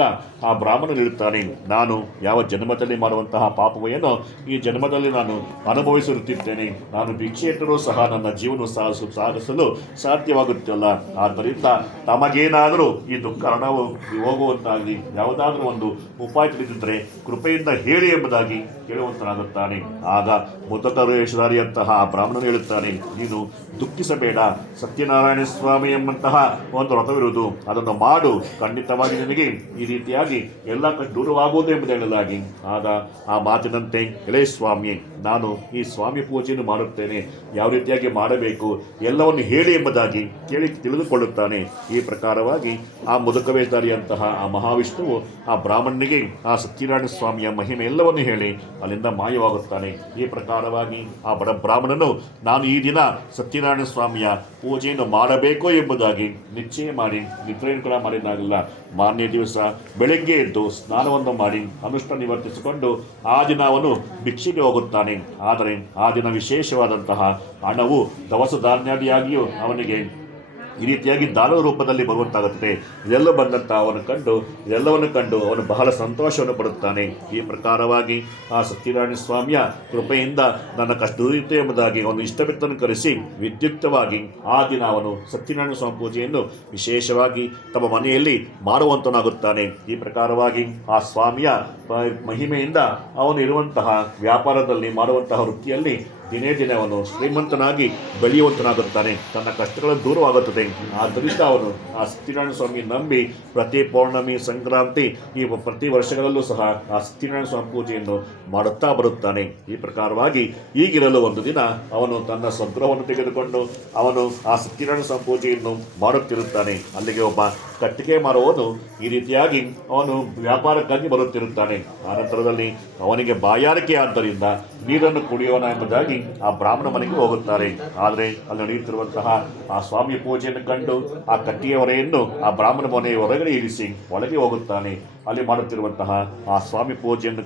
ಆ ಬ್ರಾಹ್ಮಣನು ಹೇಳುತ್ತಾನೆ, ನಾನು ಯಾವ ಜನ್ಮದಲ್ಲಿ ಮಾಡುವಂತಹ ಪಾಪವೋ ಏನೋ ಈ ಜನ್ಮದಲ್ಲಿ ನಾನು ಅನುಭವಿಸುತ್ತಿದ್ದೇನೆ. ನಾನು ಭಿಕ್ಷೆಯಿಟ್ಟರೂ ಸಹ ನನ್ನ ಜೀವನ ಸಾಗಿಸಲು ಸಾಧ್ಯವಾಗುತ್ತಿಲ್ಲ. ಆದ್ದರಿಂದ ತಮಗೇನಾದರೂ ಈ ದುಃಖರಣವು ಹೋಗುವಂತಾಗಲಿ ಯಾವುದಾದ್ರೂ ಒಂದು ಉಪಾಯ ತಿಳಿದಿದ್ದರೆ ಕೃಪೆಯಿಂದ ಹೇಳಿ ಎಂಬುದಾಗಿ ಕೇಳುವಂತನಾಗುತ್ತಾನೆ. ಆಗ ಮುದಕರೇಶ್ವರಿಯಂತಹ ಬ್ರಾಹ್ಮಣನು ಹೇಳುತ್ತಾನೆ, ನೀನು ದುಃಖಿಸಬೇಡ, ಸತ್ಯನಾರಾಯಣ ಸ್ವಾಮಿ ಎಂಬಂತಹ ಒಂದು ವ್ರತವಿರುವುದು, ಅದನ್ನು ಮಾಡು, ಖಂಡಿತವಾಗಿ ನಿನಗೆ ಈ ರೀತಿಯಾಗಿ ಎಲ್ಲ ದೂರವಾಗುವುದು ಎಂಬುದು ಹೇಳಲಾಗಿ ಆಗ ಆ ಮಾತಿನಂತೆ, ಎಳೆ ಸ್ವಾಮಿ, ನಾನು ಈ ಸ್ವಾಮಿ ಪೂಜೆಯನ್ನು ಮಾಡುತ್ತೇನೆ, ಯಾವ ರೀತಿಯಾಗಿ ಮಾಡಬೇಕು ಎಲ್ಲವನ್ನು ಹೇಳಿ ಎಂಬುದಾಗಿ ಕೇಳಿ ತಿಳಿದುಕೊಳ್ಳುತ್ತಾನೆ. ಈ ಪ್ರಕಾರವಾಗಿ ಆ ಮುದುಕವೇದಾರಿಯಂತಹ ಆ ಮಹಾವಿಷ್ಣುವು ಆ ಬ್ರಾಹ್ಮಣನಿಗೆ ಆ ಸತ್ಯನಾರಾಯಣ ಸ್ವಾಮಿಯ ಮಹಿಮೆ ಎಲ್ಲವನ್ನು ಹೇಳಿ ಅಲ್ಲಿಂದ ಮಾಯವಾಗುತ್ತಾನೆ. ಈ ಪ್ರಕಾರವಾಗಿ ಆ ಬಡ ಬ್ರಾಹ್ಮಣನು ನಾನು ಈ ದಿನ ಸತ್ಯನಾರಾಯಣ ಸ್ವಾಮಿಯ ಪೂಜೆಯನ್ನು ಮಾಡಬೇಕು ಎಂಬುದಾಗಿ ನಿಶ್ಚಯ ಮಾಡಿ ನಿದ್ರೆಯನ್ನು ಕೂಡ ಮಾಡಿದಾಗಲ್ಲ ಮಾರನೇ ದಿವಸ ಬೆಳಗ್ಗೆ ಎದ್ದು ಸ್ನಾನವನ್ನು ಮಾಡಿ ಅನುಷ್ಠಾನ ನಿವರ್ತಿಸಿಕೊಂಡು ಆ ದಿನ ಅವನು ಭಿಕ್ಷೆಗೆ ಹೋಗುತ್ತಾನೆ. ಆದರೆ ಆ ದಿನ ವಿಶೇಷವಾದಂತಹ ಹಣವು ದವಸ ಧಾನ್ಯಾದಿಯಾಗಿಯೂ ಅವನಿಗೆ ಈ ರೀತಿಯಾಗಿ ದಾನದ ರೂಪದಲ್ಲಿ ಬರುವಂತಾಗುತ್ತದೆ. ಇದೆಲ್ಲವನ್ನು ಕಂಡು ಅವನು ಬಹಳ ಸಂತೋಷವನ್ನು ಪಡುತ್ತಾನೆ. ಈ ಪ್ರಕಾರವಾಗಿ ಆ ಸತ್ಯನಾರಾಯಣ ಸ್ವಾಮಿಯ ಕೃಪೆಯಿಂದ ನನ್ನ ಕಷ್ಟ ದೂರಿತು ಎಂಬುದಾಗಿ ಅವನು ಇಷ್ಟಬಿತ್ತನ್ನು ಕರೆಸಿ ವಿದ್ಯುಕ್ತವಾಗಿ ಆ ದಿನ ಅವನು ಸತ್ಯನಾರಾಯಣ ಸ್ವಾಮಿ ಪೂಜೆಯನ್ನು ವಿಶೇಷವಾಗಿ ತಮ್ಮ ಮನೆಯಲ್ಲಿ ಮಾಡುವಂತನಾಗುತ್ತಾನೆ. ಈ ಪ್ರಕಾರವಾಗಿ ಆ ಸ್ವಾಮಿಯ ಮಹಿಮೆಯಿಂದ ಅವನು ಇರುವಂತಹ ವ್ಯಾಪಾರದಲ್ಲಿ ಮಾಡುವಂತಹ ವೃತ್ತಿಯಲ್ಲಿ ದಿನೇ ದಿನೇ ಅವನು ಶ್ರೀಮಂತನಾಗಿ ಬೆಳೆಯುವಂತನಾಗುತ್ತಾನೆ. ತನ್ನ ಕಷ್ಟಗಳ ದೂರವಾಗುತ್ತದೆ. ಆದ್ದರಿಂದ ಅವನು ಆ ಸತ್ಯನಾರಾಯಣ ಸ್ವಾಮಿ ನಂಬಿ ಪ್ರತಿ ಪೌರ್ಣಮಿ, ಸಂಕ್ರಾಂತಿ ಈ ಪ್ರತಿ ವರ್ಷಗಳಲ್ಲೂ ಸಹ ಆ ಸತ್ಯನಾರಾಯಣ ಸ್ವಾಮಿ ಪೂಜೆಯನ್ನು ಮಾಡುತ್ತಾ ಬರುತ್ತಾನೆ. ಈ ಪ್ರಕಾರವಾಗಿ ಈಗಿರಲು ಒಂದು ದಿನ ಅವನು ತನ್ನ ಸ್ವಗ್ರಹವನ್ನು ತೆಗೆದುಕೊಂಡು ಅವನು ಆ ಸತ್ಯನಾರಾಯಣ ಸ್ವಾಮಿ ಪೂಜೆಯನ್ನು ಮಾಡುತ್ತಿರುತ್ತಾನೆ. ಅಲ್ಲಿಗೆ ಒಬ್ಬ ಕಟ್ಟಿಗೆ ಮಾರುವವನು ಈ ರೀತಿಯಾಗಿ ಅವನು ವ್ಯಾಪಾರಕ್ಕಾಗಿ ಬರುತ್ತಿರುತ್ತಾನೆ. ಆನಂತರದಲ್ಲಿ ಅವನಿಗೆ ಬಾಯಾರಿಕೆ ಆದ್ದರಿಂದ ನೀರನ್ನು ಕುಡಿಯೋಣ ಎಂಬುದಾಗಿ ಆ ಬ್ರಾಹ್ಮಣ ಮನೆಗೆ ಹೋಗುತ್ತಾರೆ. ಆದರೆ ಅಲ್ಲಿ ನಡೆಯುತ್ತಿರುವಂತಹ ಆ ಸ್ವಾಮಿ ಪೂಜೆಯನ್ನು ಕಂಡು ಆ ಕಟ್ಟಿಗೆ ಹೊರೆಯನ್ನು ಆ ಬ್ರಾಹ್ಮಣ ಮನೆಯ ಹೊರಗಡೆ ಇರಿಸಿ ಒಳಗೆ ಹೋಗುತ್ತಾನೆ. ಅಲ್ಲಿ ಮಾಡುತ್ತಿರುವಂತಹ ಆ ಸ್ವಾಮಿ ಪೂಜೆಯನ್ನು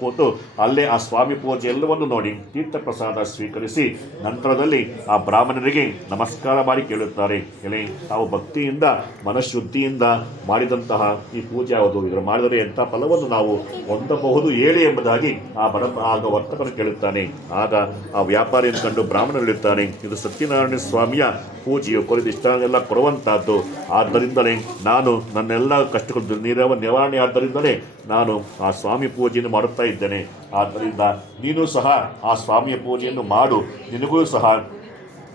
ಕೂತು ಅಲ್ಲೇ ಆ ಸ್ವಾಮಿ ಪೂಜೆ ಎಲ್ಲವನ್ನು ನೋಡಿ ತೀರ್ಥ ಪ್ರಸಾದ ಸ್ವೀಕರಿಸಿ ನಂತರದಲ್ಲಿ ಆ ಬ್ರಾಹ್ಮಣರಿಗೆ ನಮಸ್ಕಾರ ಮಾಡಿ ಕೇಳುತ್ತಾರೆ, ಎಲೆ ತಾವು ಭಕ್ತಿಯಿಂದ ಮನಃಶುದ್ಧಿಯಿಂದ ಮಾಡಿದಂತಹ ಈ ಪೂಜೆ ಯಾವುದು, ಇದರ ಮಾಡಿದರೆ ಎಂಥ ಫಲವನ್ನು ನಾವು ಹೊಂದಬಹುದು ಹೇಳಿ ಎಂಬುದಾಗಿ ಆಗ ವರ್ತಕನು ಕೇಳುತ್ತಾನೆ. ಆಗ ಆ ವ್ಯಾಪಾರಿಯನ್ನು ಕಂಡು ಬ್ರಾಹ್ಮಣ ಹೇಳುತ್ತಾನೆ, ಇದು ಸತ್ಯನಾರಾಯಣ ಸ್ವಾಮಿಯ ಪೂಜೆಯು ಕೊರಿದಿಷ್ಟೆಲ್ಲ ಕೊಡುವಂತಹದ್ದು. ಆದ್ದರಿಂದಲೇ ನಾನು ನನ್ನೆಲ್ಲ ಕಷ್ಟಗಳು ನಿವಾರಣೆ ಆದ್ದರಿಂದಲೇ ನಾನು ಆ ಸ್ವಾಮಿ ಪೂಜೆಯನ್ನು ಮಾಡುತ್ತಾ ಇದ್ದೇನೆ. ಆದ್ದರಿಂದ ನೀನು ಸಹ ಆ ಸ್ವಾಮಿಯ ಪೂಜೆಯನ್ನು ಮಾಡು, ನಿನಗೂ ಸಹ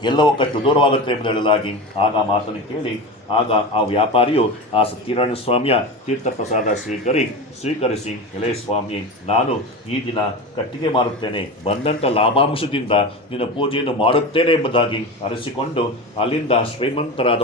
ಎಲ್ಲವೂ ಕಷ್ಟು ದೂರವಾಗುತ್ತೆ ಎಂದು ಹೇಳಲಾಗಿ ಆಗ ಮಾತನ್ನು ಕೇಳಿ ಆಗ ಆ ವ್ಯಾಪಾರಿಯು ಆ ಸತ್ಯನಾರಾಯಣ ಸ್ವಾಮಿಯ ತೀರ್ಥ ಪ್ರಸಾದ ಸ್ವೀಕರಿಸಿ, ಎಲೆ ಸ್ವಾಮಿ, ನಾನು ಈ ದಿನ ಕಟ್ಟಿಗೆ ಮಾರುತ್ತೇನೆ, ಬಂದಂಥ ಲಾಭಾಂಶದಿಂದ ನಿನ್ನ ಪೂಜೆಯನ್ನು ಮಾಡುತ್ತೇನೆ ಎಂಬುದಾಗಿ ಅರಸಿಕೊಂಡು ಅಲ್ಲಿಂದ ಶ್ರೀಮಂತರಾದ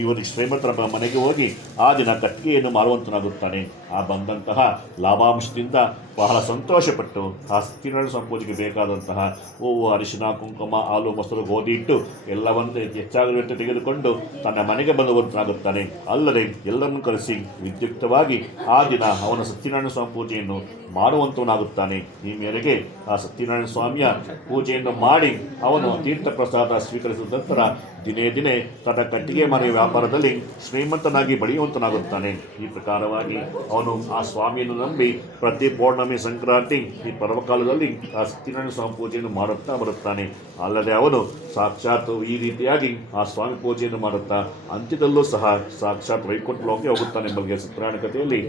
ಇವರಿಗೆ ಶ್ರೀಮಂತರ ಮನೆಗೆ ಹೋಗಿ ಆ ದಿನ ಕಟ್ಟಿಗೆಯನ್ನು ಮಾರುವಂತನಾಗುತ್ತಾನೆ. ಆ ಬಂದಂತಹ ಲಾಭಾಂಶದಿಂದ ಬಹಳ ಸಂತೋಷಪಟ್ಟು ಆ ಸತ್ಯನಾರಾಯಣ ಸ್ವಾಮಿ ಪೂಜೆಗೆ ಬೇಕಾದಂತಹ ಹೂವು, ಅರಿಶಿನ, ಕುಂಕುಮ, ಹಾಲು, ಮೊಸರು, ಗೋಧಿ ಇಟ್ಟು ಎಲ್ಲವನ್ನು ಹೆಚ್ಚಾಗಿರುವಂತೆ ತೆಗೆದುಕೊಂಡು ತನ್ನ ಮನೆಗೆ ಬಂದುವಂತಾಗುತ್ತಾನೆ. ಅಲ್ಲದೆ ಎಲ್ಲರನ್ನು ಕರೆಸಿ ವಿದ್ಯುಕ್ತವಾಗಿ ಆ ದಿನ ಅವನ ಸತ್ಯನಾರಾಯಣ ಸ್ವಾಮಿ ಪೂಜೆಯನ್ನು ಮಾಡುವಂತವನಾಗುತ್ತಾನೆ. ಈ ಮೇರೆಗೆ ಆ ಸತ್ಯನಾರಾಯಣ ಸ್ವಾಮಿಯ ಪೂಜೆಯನ್ನು ಮಾಡಿ ಅವನು ತೀರ್ಥ ಪ್ರಸಾದ ಸ್ವೀಕರಿಸಿದ ನಂತರ ದಿನೇ ತನ್ನ ಕಟ್ಟಿಗೆ ಮನೆಯ ವ್ಯಾಪಾರದಲ್ಲಿ ಶ್ರೀಮಂತನಾಗಿ ಬೆಳೆಯುವಂತನಾಗುತ್ತಾನೆ. ಈ ಪ್ರಕಾರವಾಗಿ ಅವನು ಆ ಸ್ವಾಮಿಯನ್ನು ನಂಬಿ ಪ್ರತಿ ಪೌರ್ಣಮಿ, ಸಂಕ್ರಾಂತಿ ಈ ಪರ್ವಕಾಲದಲ್ಲಿ ಆ ಸತ್ಯನಾರಾಯಣ ಸ್ವಾಮಿ ಪೂಜೆಯನ್ನು ಮಾಡುತ್ತಾ ಬರುತ್ತಾನೆ. ಅಲ್ಲದೆ ಅವನು ಸಾಕ್ಷಾತ್ ಈ ರೀತಿಯಾಗಿ ಆ ಸ್ವಾಮಿ ಪೂಜೆಯನ್ನು ಮಾಡುತ್ತಾ ಅಂತ್ಯದಲ್ಲೂ ಸಹ ಸಾಕ್ಷಾತ್ ವೈಕುಂಠ ಲೋಕಕ್ಕೆ ಹೋಗುತ್ತಾನೆ ಎಂಬ ಸತ್ಯನಾರಾಯಣ ಕಥೆಯಲ್ಲಿ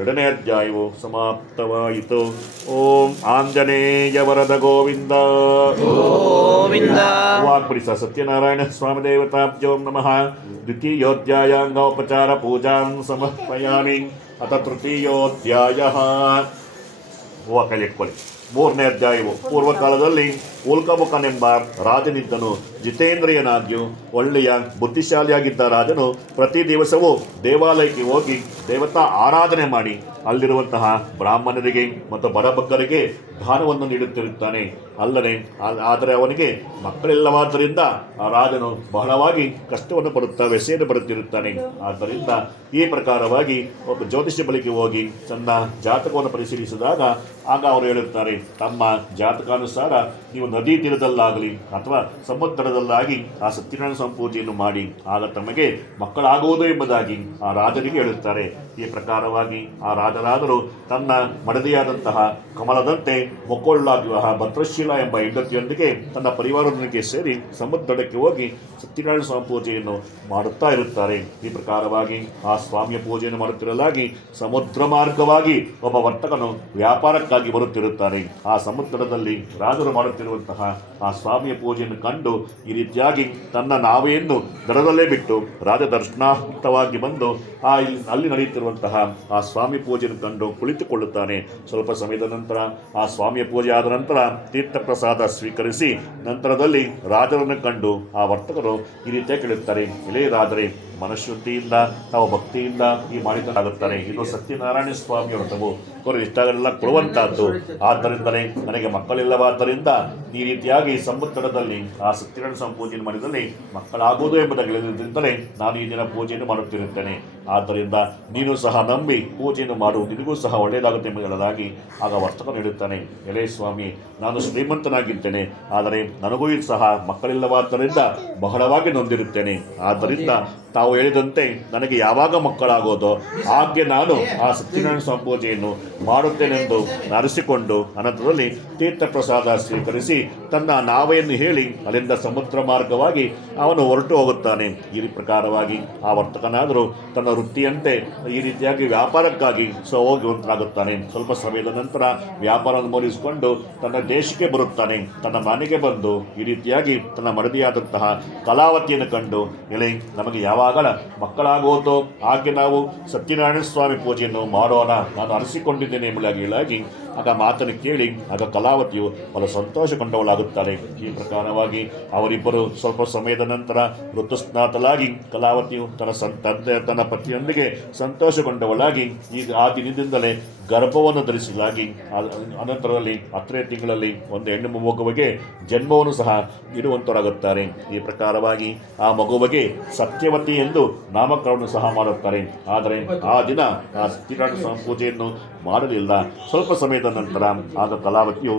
2ನೇ ಅಧ್ಯಾಯವು ಸಮಾಪ್ತವಾಯಿತು. ಓಂ ಆಂಜನೇಯ ವರದ ಗೋವಿಂದ ವಾಕ್ಪಡಿಸ ಸತ್ಯನಾರಾಯಣ ಸ್ವಾಮಿ ದೇವತಾಭ್ಯೋ ನಮಃ. ದ್ವಿತೀಯೋಧ್ಯಾಯಾಂಗೋಪಚಾರ ಪೂಜಾಂ ಸಮರ್ಪಯಾಮಿ. ಅಥ ತೃತೀಯೋಧ್ಯಾಯ ಕೈಲಿಟ್ಕೊಳ್ಳಿ. 3ನೇ ಅಧ್ಯಾಯವು ಪೂರ್ವಕಾಲದಲ್ಲಿ ಉಲ್ಕಮುಖನೆಂಬ ರಾಜನಿದ್ದನು. ಜಿತೇಂದ್ರಿಯನಾಗಿಯೂ ಒಳ್ಳೆಯ ಬುದ್ಧಿಶಾಲಿಯಾಗಿದ್ದ ರಾಜನು ಪ್ರತಿ ದಿವಸವೂ ದೇವಾಲಯಕ್ಕೆ ಹೋಗಿ ದೇವತಾ ಆರಾಧನೆ ಮಾಡಿ ಅಲ್ಲಿರುವಂತಹ ಬ್ರಾಹ್ಮಣರಿಗೆ ಮತ್ತು ಬಡಬಗ್ಗರಿಗೆ ದಾನವನ್ನು ನೀಡುತ್ತಿರುತ್ತಾನೆ. ಅಲ್ಲದೆ ಆದರೆ ಅವನಿಗೆ ಮಕ್ಕಳಿಲ್ಲವಾದ್ದರಿಂದ ಆ ರಾಜನು ಬಹಳವಾಗಿ ಕಷ್ಟವನ್ನು ಪಡುತ್ತಾ ವ್ಯಸೆಯನ್ನು ಪಡುತ್ತಿರುತ್ತಾನೆ. ಆದ್ದರಿಂದ ಈ ಪ್ರಕಾರವಾಗಿ ಒಬ್ಬ ಜ್ಯೋತಿಷ್ಯ ಬಳಿಗೆ ಹೋಗಿ ತನ್ನ ಜಾತಕವನ್ನು ಪರಿಶೀಲಿಸಿದಾಗ ಆಗ ಅವರು ಹೇಳುತ್ತಾರೆ, ತಮ್ಮ ಜಾತಕಾನುಸಾರ ನೀವು ನದಿ ತೀರದಲ್ಲಾಗಲಿ ಅಥವಾ ಸಮುದ್ರದಲ್ಲಾಗಿ ಆ ಸತ್ಯನಾರಾಯಣ ಸ್ವಾಮಿ ಪೂಜೆಯನ್ನು ಮಾಡಿ ಆಗ ತಮಗೆ ಮಕ್ಕಳಾಗುವುದು ಎಂಬುದಾಗಿ ಆ ರಾಜನಿಗೆ ಹೇಳುತ್ತಾರೆ. ಈ ಪ್ರಕಾರವಾಗಿ ಆ ರಾಜರಾದರೂ ತನ್ನ ಮಡದಿಯಾದಂತಹ ಕಮಲದಂತೆ ಮೊಕ್ಕೊಳ್ಳಾಗುವ ಭದ್ರಶೀಲ ಎಂಬ ಹೆಂಡತಿಯೊಂದಿಗೆ ತನ್ನ ಪರಿವಾರದೊಂದಿಗೆ ಸೇರಿ ಸಮುದ್ರಕ್ಕೆ ಹೋಗಿ ಸತ್ಯನಾರಾಯಣ ಸ್ವಾಮಿ ಪೂಜೆಯನ್ನು ಮಾಡುತ್ತಾ ಇರುತ್ತಾರೆ. ಈ ಪ್ರಕಾರವಾಗಿ ಆ ಸ್ವಾಮಿಯ ಪೂಜೆಯನ್ನು ಮಾಡುತ್ತಿರಲಾಗಿ ಸಮುದ್ರ ಮಾರ್ಗವಾಗಿ ಒಬ್ಬ ವರ್ತಕನು ವ್ಯಾಪಾರಕ್ಕಾಗಿ ಬರುತ್ತಿರುತ್ತಾನೆ. ಆ ಸಮುದ್ರದಲ್ಲಿ ರಾಜರು ಮಾಡುತ್ತಿರುವಂತಹ ಆ ಸ್ವಾಮಿಯ ಪೂಜೆಯನ್ನು ಕಂಡು ಈ ರೀತಿಯಾಗಿ ತನ್ನ ನಾವೆಯನ್ನು ದಡದಲ್ಲೇ ಬಿಟ್ಟು ರಾಜ ದರ್ಶನಾರ್ಥವಾಗಿ ಬಂದು ಅಲ್ಲಿ ನಡೆಯುತ್ತಿರುವಂತಹ ಆ ಸ್ವಾಮಿ ಪೂಜೆಯನ್ನು ಕಂಡು ಕುಳಿತುಕೊಳ್ಳುತ್ತಾನೆ. ಸ್ವಲ್ಪ ಸಮಯದ ನಂತರ ಆ ಸ್ವಾಮಿಯ ಪೂಜೆ ಆದ ನಂತರ ತೀರ್ಥ ಪ್ರಸಾದ ಸ್ವೀಕರಿಸಿ ನಂತರದಲ್ಲಿ ರಾಜರನ್ನು ಕಂಡು ಆ ವರ್ತಕರು ಈ ರೀತಿಯಾಗಿ ಕೇಳುತ್ತಾರೆ, ಎಳೆಯರಾದರೆ ಮನಃಶುದ್ಧಿಯಿಂದ ತಾವು ಭಕ್ತಿಯಿಂದ ಈ ಮಾಡಿದ್ದಾಗುತ್ತಾರೆ. ಇದು ಸತ್ಯನಾರಾಯಣ ಸ್ವಾಮಿ ವ್ರತವು ಇಷ್ಟೆಲ್ಲ ಕೊಡುವಂತಹದ್ದು. ಆದ್ದರಿಂದಲೇ ನನಗೆ ಮಕ್ಕಳಿಲ್ಲವಾದ್ದರಿಂದ ಈ ರೀತಿಯಾಗಿ ಸಮುದ್ರದಲ್ಲಿ ಆ ಸತ್ಯನಾರಾಯಣ ಸ್ವಾಮಿ ಪೂಜೆಯನ್ನು ಮಾಡಿದಲ್ಲಿ ಮಕ್ಕಳಾಗುವುದು ಎಂಬುದಾಗಿದ್ದರಿಂದಲೇ ನಾನು ಈ ದಿನ ಪೂಜೆಯನ್ನು ಮಾಡುತ್ತಿರುತ್ತೇನೆ. ಆದ್ದರಿಂದ ನೀನು ಸಹ ನಂಬಿ ಪೂಜೆಯನ್ನು ಮಾಡು, ನಿನಗೂ ಸಹ ಒಳ್ಳೆಯದಾಗುತ್ತೆ ಎಂಬ ಹೇಳಲಾಗಿ ಆಗ ವರ್ತಕನು ಹೇಳುತ್ತಾನೆ, ಎಲೆ ಸ್ವಾಮಿ, ನಾನು ಶ್ರೀಮಂತನಾಗಿದ್ದೇನೆ, ಆದರೆ ನನಗೂ ಸಹ ಮಕ್ಕಳಿಲ್ಲವಾದ್ದರಿಂದ ಬಹಳವಾಗಿ ನೊಂದಿರುತ್ತೇನೆ. ಆದ್ದರಿಂದ ತಾವು ಹೇಳಿದಂತೆ ನನಗೆ ಯಾವಾಗ ಮಕ್ಕಳಾಗೋದೋ ಹಾಗೆ ನಾನು ಆ ಸತ್ಯನಾರಾಯಣ ಸ್ವಾಮಿ ಪೂಜೆಯನ್ನು ಮಾಡುತ್ತೇನೆಂದು ಅರಸಿಕೊಂಡು ಅನಂತರದಲ್ಲಿ ತೀರ್ಥ ಪ್ರಸಾದ ಸ್ವೀಕರಿಸಿ ತನ್ನ ನಾವೆಯನ್ನು ಹೇಳಿ ಅಲ್ಲಿಂದ ಸಮುದ್ರ ಮಾರ್ಗವಾಗಿ ಅವನು ಹೊರಟು ಹೋಗುತ್ತಾನೆ. ಈ ಪ್ರಕಾರವಾಗಿ ಆ ವರ್ತಕನಾದರೂ ತನ್ನ ವೃತ್ತಿಯಂತೆ ಈ ರೀತಿಯಾಗಿ ವ್ಯಾಪಾರಕ್ಕಾಗಿ ಹೋಗುವಂತಾಗುತ್ತಾನೆ. ಸ್ವಲ್ಪ ಸಮಯದ ನಂತರ ವ್ಯಾಪಾರವನ್ನು ಮುಗಿಸಿಕೊಂಡು ತನ್ನ ದೇಶಕ್ಕೆ ಬರುತ್ತಾನೆ. ತನ್ನ ಮನೆಗೆ ಬಂದು ಈ ರೀತಿಯಾಗಿ ತನ್ನ ಮಡದಿಯಾದಂತಹ ಕಲಾವತಿಯನ್ನು ಕಂಡು, ಎಲೆ ನಮಗೆ ಯಾವಾಗಲ ಮಕ್ಕಳಾಗುವುದೋ ಹಾಗೆ ನಾವು ಸತ್ಯನಾರಾಯಣ ಸ್ವಾಮಿ ಪೂಜೆಯನ್ನು ಮಾಡೋಣ, ನಾನು ಅರಸಿಕೊಂಡಿದ್ದೇನೆ ಎಂಬುದಾಗಿ ಆಗ ಮಾತನ್ನು ಕೇಳಿ ಆಗ ಕಲಾವತಿಯು ಬಹಳ ಸಂತೋಷಗೊಂಡವಳಾಗುತ್ತಾಳೆ. ಈ ಪ್ರಕಾರವಾಗಿ ಅವರಿಬ್ಬರು ಸ್ವಲ್ಪ ಸಮಯದ ನಂತರ ಋತುಸ್ನಾತಲಾಗಿ ಕಲಾವತಿಯು ತನ್ನ ಪತಿಯೊಂದಿಗೆ ಸಂತೋಷಗೊಂಡವಳಾಗಿ ಈಗ ಆ ದಿನದಿಂದಲೇ ಗರ್ಭವನ್ನು ಧರಿಸಲಾಗಿ ಅನಂತರದಲ್ಲಿ 10ನೇ ತಿಂಗಳಲ್ಲಿ ಒಂದು ಹೆಣ್ಣು ಮಗುವಿಗೆ ಜನ್ಮವನ್ನು ಸಹ ಇಡುವಂತರಾಗುತ್ತಾರೆ. ಈ ಪ್ರಕಾರವಾಗಿ ಆ ಮಗುವಿಗೆ ಸತ್ಯವತಿ ಎಂದು ನಾಮಕರಣವನ್ನು ಸಹ ಮಾಡುತ್ತಾರೆ. ಆದರೆ ಆ ದಿನ ಆ ಸತ್ಯನಾರಾಯಣ ಸ್ವಾಮಿ ಪೂಜೆಯನ್ನು ಮಾಡಲಿಲ್ಲ. ಸ್ವಲ್ಪ ಸಮಯದ ನಂತರ ಆಗ ಕಲಾವತಿಯು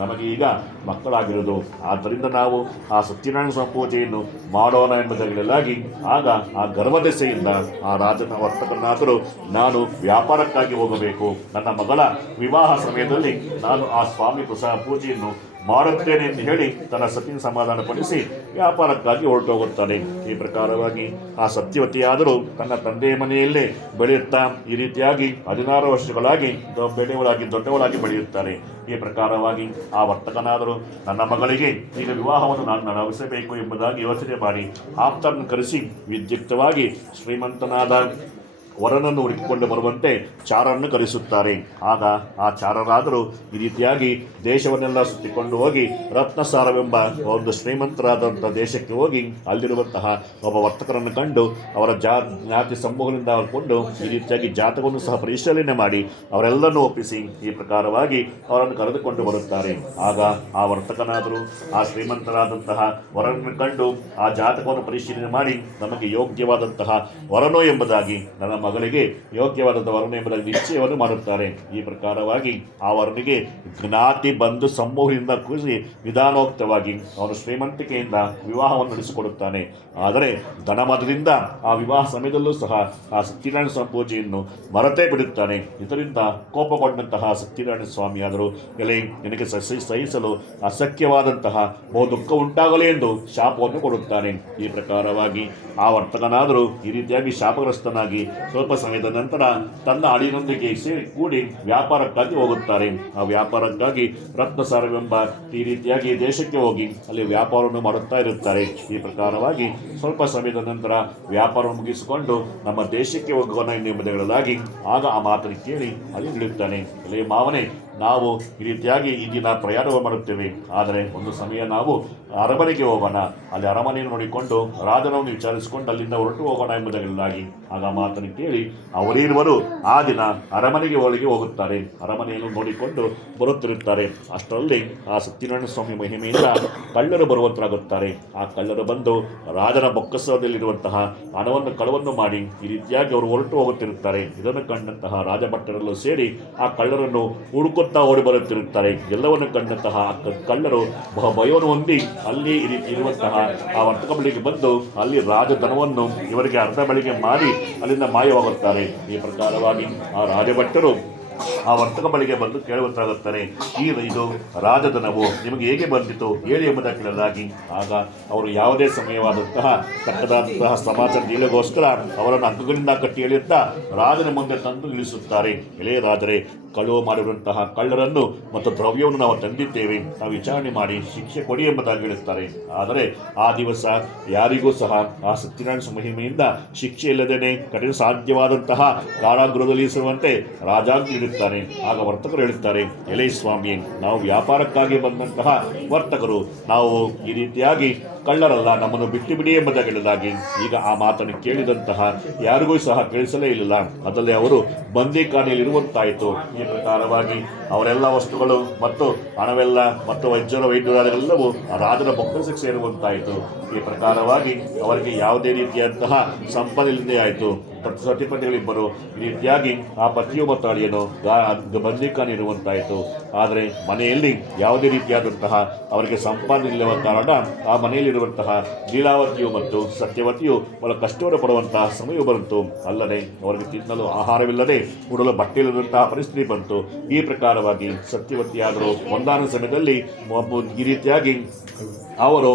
ನಮಗೆ ಈಗ ಮಕ್ಕಳಾಗಿರುವುದು, ಆದ್ದರಿಂದ ನಾವು ಆ ಸತ್ಯನಾರಾಯಣ ಸ್ವಾಮಿ ಪೂಜೆಯನ್ನು ಮಾಡೋಣ ಎಂಬುದಾಗಿ ಆಗ ಆ ಗರ್ಭದೆಸೆಯಿಂದ ಆ ರಾಜನ ವರ್ತಕನಾದರೂ ನಾನು ವ್ಯಾಪಾರಕ್ಕಾಗಿ ಹೋಗಬೇಕು, ನನ್ನ ಮಗಳ ವಿವಾಹ ಸಮಯದಲ್ಲಿ ನಾನು ಆ ಸ್ವಾಮಿ ಪೂಜೆಯನ್ನು ಮಾಡುತ್ತೇನೆ ಎಂದು ಹೇಳಿ ತನ್ನ ಸತಿಯನ್ನು ಸಮಾಧಾನಪಡಿಸಿ ವ್ಯಾಪಾರಕ್ಕಾಗಿ ಹೊರಟೋಗುತ್ತಾನೆ. ಈ ಪ್ರಕಾರವಾಗಿ ಆ ಸತ್ಯವತಿಯಾದರೂ ತನ್ನ ತಂದೆಯ ಮನೆಯಲ್ಲೇ ಬೆಳೆಯುತ್ತಾ ಈ ರೀತಿಯಾಗಿ 16 ವರ್ಷಗಳಾಗಿ ದೊಡ್ಡವಳಾಗಿ ಬೆಳೆಯುತ್ತಾರೆ. ಈ ಪ್ರಕಾರವಾಗಿ ಆ ವರ್ತಕನಾದರೂ ನನ್ನ ಮಗಳಿಗೆ ಈಗ ವಿವಾಹವನ್ನು ನಾನು ನಡೆಸಬೇಕು ಎಂಬುದಾಗಿ ಯೋಚನೆ ಮಾಡಿ ಆಪ್ತರನ್ನು ಕರೆಸಿ ವಿದ್ಯುಕ್ತವಾಗಿ ಶ್ರೀಮಂತನಾದ ವರನನ್ನು ಹುಡುಕಿಕೊಂಡು ಬರುವಂತೆ ಚಾರನ್ನು ಕರೆಸುತ್ತಾರೆ. ಆಗ ಆ ಚಾರರಾದರೂ ಈ ರೀತಿಯಾಗಿ ದೇಶವನ್ನೆಲ್ಲ ಸುತ್ತಿಕೊಂಡು ಹೋಗಿ ರತ್ನಸಾರವೆಂಬ ಒಂದು ಶ್ರೀಮಂತರಾದಂಥ ದೇಶಕ್ಕೆ ಹೋಗಿ ಅಲ್ಲಿರುವಂತಹ ಒಬ್ಬ ವರ್ತಕರನ್ನು ಕಂಡು ಅವರ ಜ್ಞಾತಿ ಸಮೂಹದಿಂದ ಕೊಂಡು ಈ ರೀತಿಯಾಗಿ ಜಾತಕವನ್ನು ಸಹ ಪರಿಶೀಲನೆ ಮಾಡಿ ಅವರೆಲ್ಲರನ್ನು ಒಪ್ಪಿಸಿ ಈ ಪ್ರಕಾರವಾಗಿ ಅವರನ್ನು ಕರೆದುಕೊಂಡು ಬರುತ್ತಾರೆ. ಆಗ ಆ ವರ್ತಕನಾದರೂ ಆ ಶ್ರೀಮಂತರಾದಂತಹ ವರನನ್ನು ಕಂಡು ಆ ಜಾತಕವನ್ನು ಪರಿಶೀಲನೆ ಮಾಡಿ ನಮಗೆ ಯೋಗ್ಯವಾದಂತಹ ವರನೋ ಎಂಬುದಾಗಿ ನನ್ನ ಮಗಳಿಗೆ ಯೋಗ್ಯವಾದ ವರನ ಎಂಬುದಾಗಿ ನಿಶ್ಚಯವನ್ನು ಮಾಡುತ್ತಾರೆ. ಈ ಪ್ರಕಾರವಾಗಿ ಆ ವರನಿಗೆ ಜ್ಞಾತಿ ಬಂಧು ಸಮೂಹದಿಂದ ಕೂರಿಸಿ ವಿಧಾನೋಕ್ತವಾಗಿ ಅವನು ಶ್ರೀಮಂತಿಕೆಯಿಂದ ವಿವಾಹವನ್ನು ನಡೆಸಿಕೊಡುತ್ತಾನೆ. ಆದರೆ ಧನಮದದಿಂದ ಆ ವಿವಾಹ ಸಮಯದಲ್ಲೂ ಸಹ ಆ ಸತ್ಯನಾರಾಯಣ ಸ್ವಾಮಿ ಪೂಜೆಯನ್ನು ಮರೆತೇ ಬಿಡುತ್ತಾನೆ. ಇದರಿಂದ ಕೋಪಗೊಂಡಂತಹ ಸತ್ಯನಾರಾಯಣ ಸ್ವಾಮಿಯಾದರೂ ನಿನಗೆ ಸಹಿಸಲು ಅಸಖ್ಯವಾದಂತಹ ಬಹು ದುಃಖ ಉಂಟಾಗಲಿ ಎಂದು ಶಾಪವನ್ನು ಕೊಡುತ್ತಾನೆ. ಈ ಪ್ರಕಾರವಾಗಿ ಆ ವರ್ತಕನಾದರೂ ಈ ರೀತಿಯಾಗಿ ಶಾಪಗ್ರಸ್ತನಾಗಿ ಸ್ವಲ್ಪ ಸಮಯದ ನಂತರ ತನ್ನ ಅಳಿಯನೊಂದಿಗೆ ಸೇರಿ ಕೂಡಿ ವ್ಯಾಪಾರಕ್ಕಾಗಿ ಹೋಗುತ್ತಾರೆ. ಆ ವ್ಯಾಪಾರಕ್ಕಾಗಿ ರತ್ನಸಾರವೆಂಬ ಈ ರೀತಿಯಾಗಿ ದೇಶಕ್ಕೆ ಹೋಗಿ ಅಲ್ಲಿ ವ್ಯಾಪಾರವನ್ನು ಮಾಡುತ್ತಾ ಇರುತ್ತಾರೆ. ಈ ಪ್ರಕಾರವಾಗಿ ಸ್ವಲ್ಪ ಸಮಯದ ನಂತರ ವ್ಯಾಪಾರವನ್ನು ಮುಗಿಸಿಕೊಂಡು ನಮ್ಮ ದೇಶಕ್ಕೆ ಹೋಗುವನ ಎಂಬುದಾಗಿ ಆಗ ಆ ಮಾತನ್ನು ಕೇಳಿ ಅಲ್ಲಿ ಇಳಿಯುತ್ತಾನೆ. ಮಾವನೇ, ನಾವು ಈ ರೀತಿಯಾಗಿ ಈ ದಿನ ಪ್ರಯಾಣ ಮಾಡುತ್ತೇವೆ, ಆದರೆ ಒಂದು ಸಮಯ ನಾವು ಅರಮನೆಗೆ ಹೋಗೋಣ, ಅಲ್ಲಿ ಅರಮನೆಯನ್ನು ನೋಡಿಕೊಂಡು ರಾಜನವನ್ನು ವಿಚಾರಿಸಿಕೊಂಡು ಅಲ್ಲಿಂದ ಹೊರಟು ಹೋಗೋಣ ಎಂಬುದಾಗಿ ಆಗ ಮಾತನ್ನು ಕೇಳಿ ಅವರಿರುವರು ಆ ದಿನ ಅರಮನೆಗೆ ಹೋಗುತ್ತಾರೆ. ಅರಮನೆಯನ್ನು ನೋಡಿಕೊಂಡು ಬರುತ್ತಿರುತ್ತಾರೆ. ಅಷ್ಟರಲ್ಲಿ ಆ ಸತ್ಯನಾರಾಯಣ ಸ್ವಾಮಿ ಮಹಿಮೆಯಿಂದ ಕಳ್ಳರು ಬರುವಂತರಾಗುತ್ತಾರೆ. ಆ ಕಳ್ಳರು ಬಂದು ರಾಜನ ಬೊಕ್ಕಸದಲ್ಲಿರುವಂತಹ ಹಣವನ್ನು ಕಳವನ್ನು ಮಾಡಿ ಈ ರೀತಿಯಾಗಿ ಅವರು ಹೊರಟು ಹೋಗುತ್ತಿರುತ್ತಾರೆ. ಇದನ್ನು ಕಂಡಂತಹ ರಾಜಭಟ್ಟರೆಲ್ಲೂ ಸೇರಿ ಆ ಕಳ್ಳರನ್ನು ಹುಡುಕುತ್ತಾ ಓಡಿ ಬರುತ್ತಿರುತ್ತಾರೆ. ಎಲ್ಲವನ್ನು ಕಂಡಂತಹ ಕಳ್ಳರು ಭಯವನ್ನು ಹೊಂದಿ ಅಲ್ಲಿ ಈ ರೀತಿ ಇರುವಂತಹ ಆ ವರ್ತಕ ಬಳಿಗೆ ಬಂದು ಅಲ್ಲಿ ರಾಜಧನವನ್ನು ಇವರಿಗೆ ಅರ್ಧ ಬಳಿಗೆ ಮಾರಿ ಅಲ್ಲಿಂದ ಮಾಯವಾಗುತ್ತಾರೆ. ಈ ಪ್ರಕಾರವಾಗಿ ಆ ರಾಜಭಟ್ಟರು ಆ ವರ್ತಕ ಬಳಿಗೆ ಬಂದು ಕೇಳುವಂತಾಗುತ್ತಾರೆ, ಇದು ರಾಜಧನವು ನಿಮಗೆ ಹೇಗೆ ಬಂದಿತು ಹೇಳಿ ಎಂಬುದಾಗಿ ಕೇಳಲಾಗಿ ಆಗ ಅವರು ಯಾವುದೇ ಸಮಯವಾದಂತಹ ತಕ್ಕದಾದಂತಹ ಸಮಾಚಾರ ನೀಡಗೋಸ್ಕರ ಅವರನ್ನು ಹಗ್ಗಗಳಿಂದ ಕಟ್ಟಿ ಎಳೆಯುತ್ತಾ ರಾಜನ ಮುಂದೆ ತಂದು ನಿಲ್ಲಿಸುತ್ತಾರೆ. ರಾಜರೇ, ಕಳುವು ಮಾಡಿರುವಂತಹ ಕಳ್ಳರನ್ನು ಮತ್ತು ದ್ರವ್ಯವನ್ನು ನಾವು ತಂದಿದ್ದೇವೆ, ನಾವು ವಿಚಾರಣೆ ಮಾಡಿ ಶಿಕ್ಷೆ ಕೊಡಿ ಎಂಬುದಾಗಿ ಹೇಳುತ್ತಾರೆ. ಆದರೆ ಆ ದಿವಸ ಯಾರಿಗೂ ಸಹ ಆ ಸತ್ಯನಾರಾಯಣ ಮಹಿಮೆಯಿಂದ ಶಿಕ್ಷೆ ಇಲ್ಲದೇನೆ ಕಠಿಣ ಸಾಧ್ಯವಾದಂತಹ ಕಾರಾಗೃಹದಲ್ಲಿ ಇರಿಸುವಂತೆ ರಾಜಾಜ್ಞೆ ನೀಡುತ್ತಾನೆ. ಆಗ ವರ್ತಕರು ಹೇಳುತ್ತಾರೆ, ಸ್ವಾಮಿ, ನಾವು ವ್ಯಾಪಾರಕ್ಕಾಗಿ ಬಂದಂತಹ ವರ್ತಕರು, ನಾವು ಈ ರೀತಿಯಾಗಿ ಕಳ್ಳರಲ್ಲ, ನಮ್ಮನ್ನು ಬಿಟ್ಟು ಬಿಡಿ ಎಂಬುದಾಗಿ ಹೇಳಿದಾಗಿ ಈಗ ಆ ಮಾತನ್ನು ಕೇಳಿದಂತಹ ಯಾರಿಗೂ ಸಹ ಕೇಳಿಸಲೇ ಇಲ್ಲ. ಅದರಲ್ಲಿ ಅವರು ಬಂದಿಖಾನೆಯಲ್ಲಿ ಇರುವಂತಾಯಿತು. ಈ ಪ್ರಕಾರವಾಗಿ ಅವರೆಲ್ಲ ವಸ್ತುಗಳು ಮತ್ತು ಹಣವೆಲ್ಲ ಮತ್ತು ವೈದ್ಯರೆಲ್ಲವೂ ರಾಜನ ಬೊಕ್ಕಸಕ್ಕೆ ಸೇರುವಂತಾಯಿತು. ಈ ಪ್ರಕಾರವಾಗಿ ಅವರಿಗೆ ಯಾವುದೇ ರೀತಿಯಂತಹ ಸಂಪತ್ತಿಲ್ಲದೆ ಆಯಿತು. ಸತಿಪತಿಗಳಿಬ್ಬರು ಈ ರೀತಿಯಾಗಿ ಆ ಪತಿಯು ಮತ್ತು ಅಳಿಯನು ಬಂದಿಖಾನೆ ಇರುವಂತಾಯಿತು. ಆದರೆ ಮನೆಯಲ್ಲಿ ಯಾವುದೇ ರೀತಿಯಾದಂತಹ ಅವರಿಗೆ ಸಂಪಾದನೆ ಇಲ್ಲವ ಕಾರಣ ಆ ಮನೆಯಲ್ಲಿರುವಂತಹ ಲೀಲಾವತಿಯು ಮತ್ತು ಸತ್ಯವತಿಯು ಬಹಳ ಕಷ್ಟವನ್ನು ಪಡುವಂತಹ ಸಮಯ ಬಂತು. ಅಲ್ಲದೆ ಅವರಿಗೆ ತಿನ್ನಲು ಆಹಾರವಿಲ್ಲದೆ ಉಡಲು ಬಟ್ಟೆ ಇಲ್ಲದಂತಹ ಪರಿಸ್ಥಿತಿ ಬಂತು. ಈ ಪ್ರಕಾರವಾಗಿ ಸತ್ಯವತಿಯಾದರೂ ಒಂದಾನ ಸಮಯದಲ್ಲಿ ಈ ರೀತಿಯಾಗಿ ಅವರು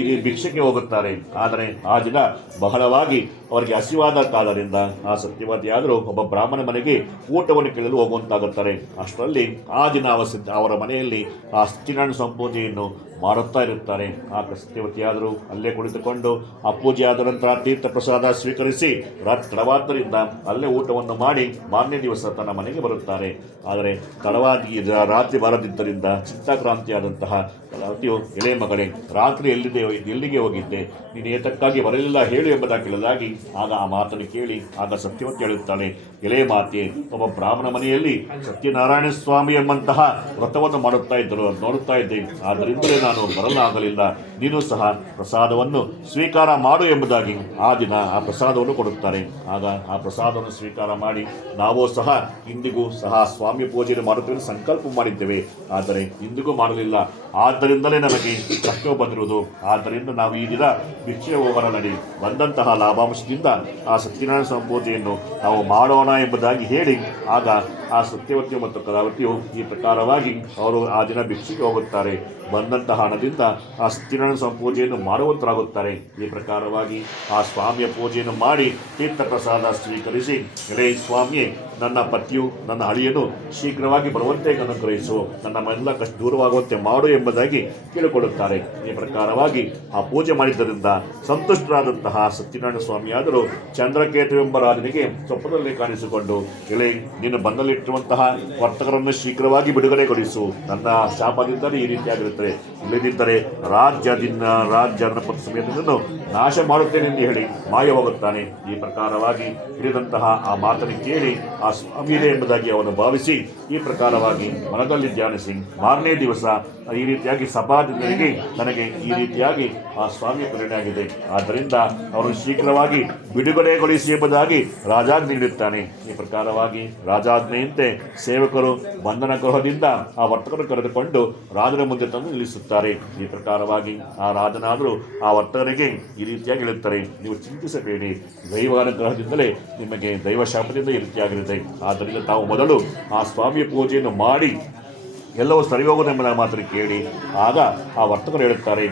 ಇಲ್ಲಿ ಭಿಕ್ಷೆಗೆ ಹೋಗುತ್ತಾರೆ. ಆದರೆ ಆ ದಿನ ಬಹಳವಾಗಿ ಅವರಿಗೆ ಹಸಿವಾದ ಕಾರಣದಿಂದ ಆ ಸತ್ಯವತಿಯಾದರೂ ಒಬ್ಬ ಬ್ರಾಹ್ಮಣ ಮನೆಗೆ ಊಟವನ್ನು ಕೇಳಲು ಹೋಗುವಂತಾಗುತ್ತಾರೆ. ಅಷ್ಟರಲ್ಲಿ ಆ ದಿನ ಅವರ ಮನೆಯಲ್ಲಿ ಆ ಸತ್ಯನಾರಾಯಣ ಸಂಪೂಜೆಯನ್ನು ಮಾಡುತ್ತಾ ಇರುತ್ತಾರೆ. ಆ ಸತ್ಯವತಿಯಾದರೂ ಅಲ್ಲೇ ಕುಳಿತುಕೊಂಡು ಆ ಪೂಜೆ ಆದ ನಂತರ ತೀರ್ಥ ಪ್ರಸಾದ ಸ್ವೀಕರಿಸಿ ತಡವಾದ್ದರಿಂದ ಅಲ್ಲೇ ಊಟವನ್ನು ಮಾಡಿ ಮಾರನೇ ದಿವಸ ತನ್ನ ಮನೆಗೆ ಬರುತ್ತಾರೆ. ಆದರೆ ತಡವಾಗಿ ರಾತ್ರಿ ಬರದಿದ್ದರಿಂದ ಚಿತ್ತಾಕ್ರಾಂತಿಯಾದಂತಹ ಸತ್ಯವು, ಎಳೆ ಮಗಳೇ, ರಾತ್ರಿ ಎಲ್ಲಿಗೆ ಹೋಗಿದ್ದೆ, ನೀನು ಏತಕ್ಕಾಗಿ ಬರಲಿಲ್ಲ ಹೇಳು ಎಂಬುದಾಗಿ ಕೇಳಲಾಗಿ ಆಗ ಆ ಮಾತನ್ನು ಕೇಳಿ ಆಗ ಸತ್ಯವತಿ ಹೇಳುತ್ತಾಳೆ, ಎಳೆ ಮಾತೆ, ಒಬ್ಬ ಬ್ರಾಹ್ಮಣ ಮನೆಯಲ್ಲಿ ಸತ್ಯನಾರಾಯಣ ಸ್ವಾಮಿ ಎಂಬಂತಹ ವ್ರತವನ್ನು ಮಾಡುತ್ತಾ ಇದ್ದರು, ನೋಡುತ್ತಾ ಇದ್ದೆ. ಆದ್ದರಿಂದಲೇ ನಾನು ಬರಲಾಗಲಿಲ್ಲ. ನೀನು ಸಹ ಪ್ರಸಾದವನ್ನು ಸ್ವೀಕಾರ ಮಾಡು ಎಂಬುದಾಗಿ ಆ ದಿನ ಆ ಪ್ರಸಾದವನ್ನು ಕೊಡುತ್ತಾರೆ. ಆಗ ಆ ಪ್ರಸಾದವನ್ನು ಸ್ವೀಕಾರ ಮಾಡಿ ನಾವು ಸಹ ಇಂದಿಗೂ ಸಹ ಸ್ವಾಮಿ ಪೂಜೆಯನ್ನು ಮಾಡುತ್ತೇವೆ ಸಂಕಲ್ಪ ಮಾಡಿದ್ದೇವೆ. ಆದರೆ ಇಂದಿಗೂ ಮಾಡಲಿಲ್ಲ. ಆದ್ದರಿಂದಲೇ ನಮಗೆ ಕಷ್ಟವು ಬಂದಿರುವುದು. ಆದ್ದರಿಂದ ನಾವು ಈ ದಿನ ಭಿಕ್ಷೆ ಹೋಗೋಣ ನಡಿ, ಬಂದಂತಹ ಲಾಭಾಂಶದಿಂದ ಆ ಸತ್ಯನಾರಾಯಣ ಸ್ವಾಮಿ ಪೂಜೆಯನ್ನು ನಾವು ಮಾಡೋಣ ಎಂಬುದಾಗಿ ಹೇಳಿ ಆಗ ಆ ಸತ್ಯವತಿಯು ಮತ್ತು ಕಲಾವತಿಯು ಈ ಪ್ರಕಾರವಾಗಿ ಅವರು ಆ ದಿನ ಭಿಕ್ಷೆಗೆ ಹೋಗುತ್ತಾರೆ. ಬಂದಂತಹ ಹಣದಿಂದ ಆ ಸತ್ಯನಾರಾಯಣ ಸ್ವಾಮಿ ಪೂಜೆಯನ್ನು ಮಾಡುವಂತರಾಗುತ್ತಾರೆ. ಈ ಪ್ರಕಾರವಾಗಿ ಆ ಸ್ವಾಮಿಯ ಪೂಜೆಯನ್ನು ಮಾಡಿ ತೀರ್ಥ ಪ್ರಸಾದ ಸ್ವೀಕರಿಸಿ, ಎಲೆ ಸ್ವಾಮಿಯೇ, ನನ್ನ ಪತಿಯು ನನ್ನ ಅಳಿಯನು ಶೀಘ್ರವಾಗಿ ಬರುವಂತೆ ಅನುಗ್ರಹಿಸು, ನನ್ನ ಎಲ್ಲ ಕಷ್ಟ ದೂರವಾಗುವಂತೆ ಮಾಡು ಎಂಬುದಾಗಿ ಕೇಳಿಕೊಳ್ಳುತ್ತಾರೆ. ಈ ಪ್ರಕಾರವಾಗಿ ಆ ಪೂಜೆ ಮಾಡಿದ್ದರಿಂದ ಸಂತುಷ್ಟರಾದಂತಹ ಸತ್ಯನಾರಾಯಣ ಸ್ವಾಮಿಯಾದರೂ ಚಂದ್ರಕೇತು ಎಂಬ ರಾಜನಿಗೆ ಸ್ವಪ್ನದಲ್ಲಿ ಕಾಣಿಸಿಕೊಂಡು, ಎಲೆ, ನೀನು ಬಂದಲ್ಲಿಟ್ಟಿರುವಂತಹ ವರ್ತಕರನ್ನು ಶೀಘ್ರವಾಗಿ ಬಿಡುಗಡೆಗೊಳಿಸು, ನನ್ನ ಶಾಪದಿಂದಲೇ ಈ ರೀತಿಯಾಗಿರುತ್ತದೆ, ಇಲ್ಲದಿದ್ದರೆ ರಾಜ್ಯ ಸಮೇತವನ್ನು ನಾಶ ಮಾಡುತ್ತೇನೆ ಎಂದು ಹೇಳಿ ಮಾಯ ಹೋಗುತ್ತಾನೆ. ಈ ಪ್ರಕಾರವಾಗಿ ಹಿಡಿದಂತಹ ಆ ಮಾತನ್ನು ಕೇಳಿ ಆ ಸ್ವಾಮಿಯೇ ಎಂಬುದಾಗಿ ಅವನು ಭಾವಿಸಿ ಈ ಪ್ರಕಾರವಾಗಿ ಮನದಲ್ಲಿ ಧ್ಯಾನಿಸಿ ಮಾರನೇ ದಿವಸ ಈ ರೀತಿಯಾಗಿ ಸಭಾದಿಂದರಿಗೆ ನನಗೆ ಈ ರೀತಿಯಾಗಿ ಆ ಸ್ವಾಮಿಯ ಪ್ರೇರಣೆಯಾಗಿದೆ, ಆದ್ದರಿಂದ ಅವರನ್ನು ಶೀಘ್ರವಾಗಿ ಬಿಡುಗಡೆಗೊಳಿಸಿ ಎಂಬುದಾಗಿ ರಾಜಾಜ್ಞೆ ನೀಡುತ್ತಾನೆ. ಈ ಪ್ರಕಾರವಾಗಿ ರಾಜಾಜ್ಞೆಯಂತೆ ಸೇವಕರು ಬಂಧನ ಗೃಹದಿಂದ ಆ ವರ್ತಕರು ಕರೆದುಕೊಂಡು ರಾಜನ ಮುಂದೆ ತಂದು ನಿಲ್ಲಿಸುತ್ತಾರೆ. ಈ ಪ್ರಕಾರವಾಗಿ ಆ ರಾಜನಾದರೂ ಆ ವರ್ತಕರಿಗೆ ಈ ರೀತಿಯಾಗಿ ಹೇಳುತ್ತಾರೆ, ನೀವು ಚಿಂತಿಸಬೇಡಿ, ದೈವಾನುಗ್ರಹದಿಂದಲೇ ನಿಮಗೆ ದೈವ ಶಾಪದಿಂದ ಈ ರೀತಿಯಾಗಿರುತ್ತೆ. ಆದ್ದರಿಂದ ತಾವು ಮೊದಲು ಆ ಸ್ವಾಮಿಯ ಪೂಜೆಯನ್ನು ಮಾಡಿ ಎಲ್ಲವೂ ಸರಿ ಹೋಗುವುದೆಂಬ ಮಾತನ್ನು ಕೇಳಿ ಆಗ ಆ ವರ್ತಕರು ಹೇಳುತ್ತಾರೆ,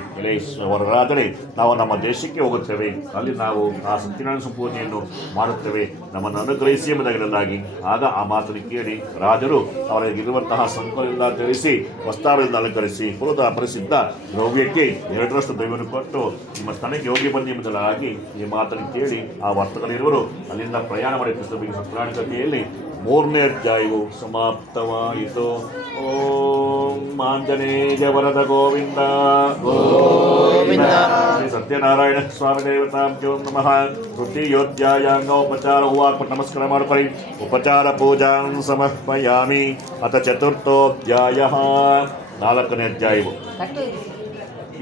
ಹೊರರಾದರೆ ನಾವು ನಮ್ಮ ದೇಶಕ್ಕೆ ಹೋಗುತ್ತೇವೆ, ಅಲ್ಲಿ ನಾವು ಆ ಸತ್ಯನಾರಾಯಣ ಪೂಜೆಯನ್ನು ಮಾಡುತ್ತೇವೆ, ನಮ್ಮನ್ನು ಅನುಗ್ರಹಿಸಿ ಎಂಬುದಾಗಿ ಆಗ ಆ ಮಾತನ್ನು ಕೇಳಿ ರಾಜರು ಅವರಿಗಿರುವಂತಹ ಸಂಕಲನೆಲ್ಲ ಧರಿಸಿ ವಸ್ತ್ರದಿಂದ ಅಲಂಕರಿಸಿ ಪುರದ ಅಪರಿಸಿದ್ದ ದ್ರವ್ಯಕ್ಕೆ 2ರಷ್ಟು ದ್ರವ್ಯವನ್ನು ಕೊಟ್ಟು ನಿಮ್ಮ ಸ್ಥಳಕ್ಕೆ ಹೋಗಿ ಬನ್ನಿ ಎಂಬುದಾಗಿ ಈ ಮಾತನ್ನು ಕೇಳಿ ಆ ವರ್ತಕರಿರುವರು ಅಲ್ಲಿಂದ ಪ್ರಯಾಣ ಮಾಡಿ ಕಥೆಯಲ್ಲಿ 3ನೇ ಅಧ್ಯಾಯವು ಸಮಾಪ್ತವಾಯಿತು. ಓಂ ಆಂಜನೇಯ ವರದ ಗೋವಿಂದ ಶ್ರೀ ಸತ್ಯನಾರಾಯಣ ಸ್ವಾಮಿ ದೇವತಾಭ್ಯೋ ನಮಃ. ತೃತೀಯೋಧ್ಯಾಯಾಂಗೋಪಚಾರ ಹೂವಾಕ್ಬಿಟ್ಟು ನಮಸ್ಕಾರ ಮಾಡ್ಕೊಳ್ಳಿ. ಉಪಚಾರ ಪೂಜಾಂ ಸಮರ್ಪಯಾಮಿ. ಅಥ ಚತುರ್ಥೋಧ್ಯಾಯ 4ನೇ ಅಧ್ಯಾಯವು.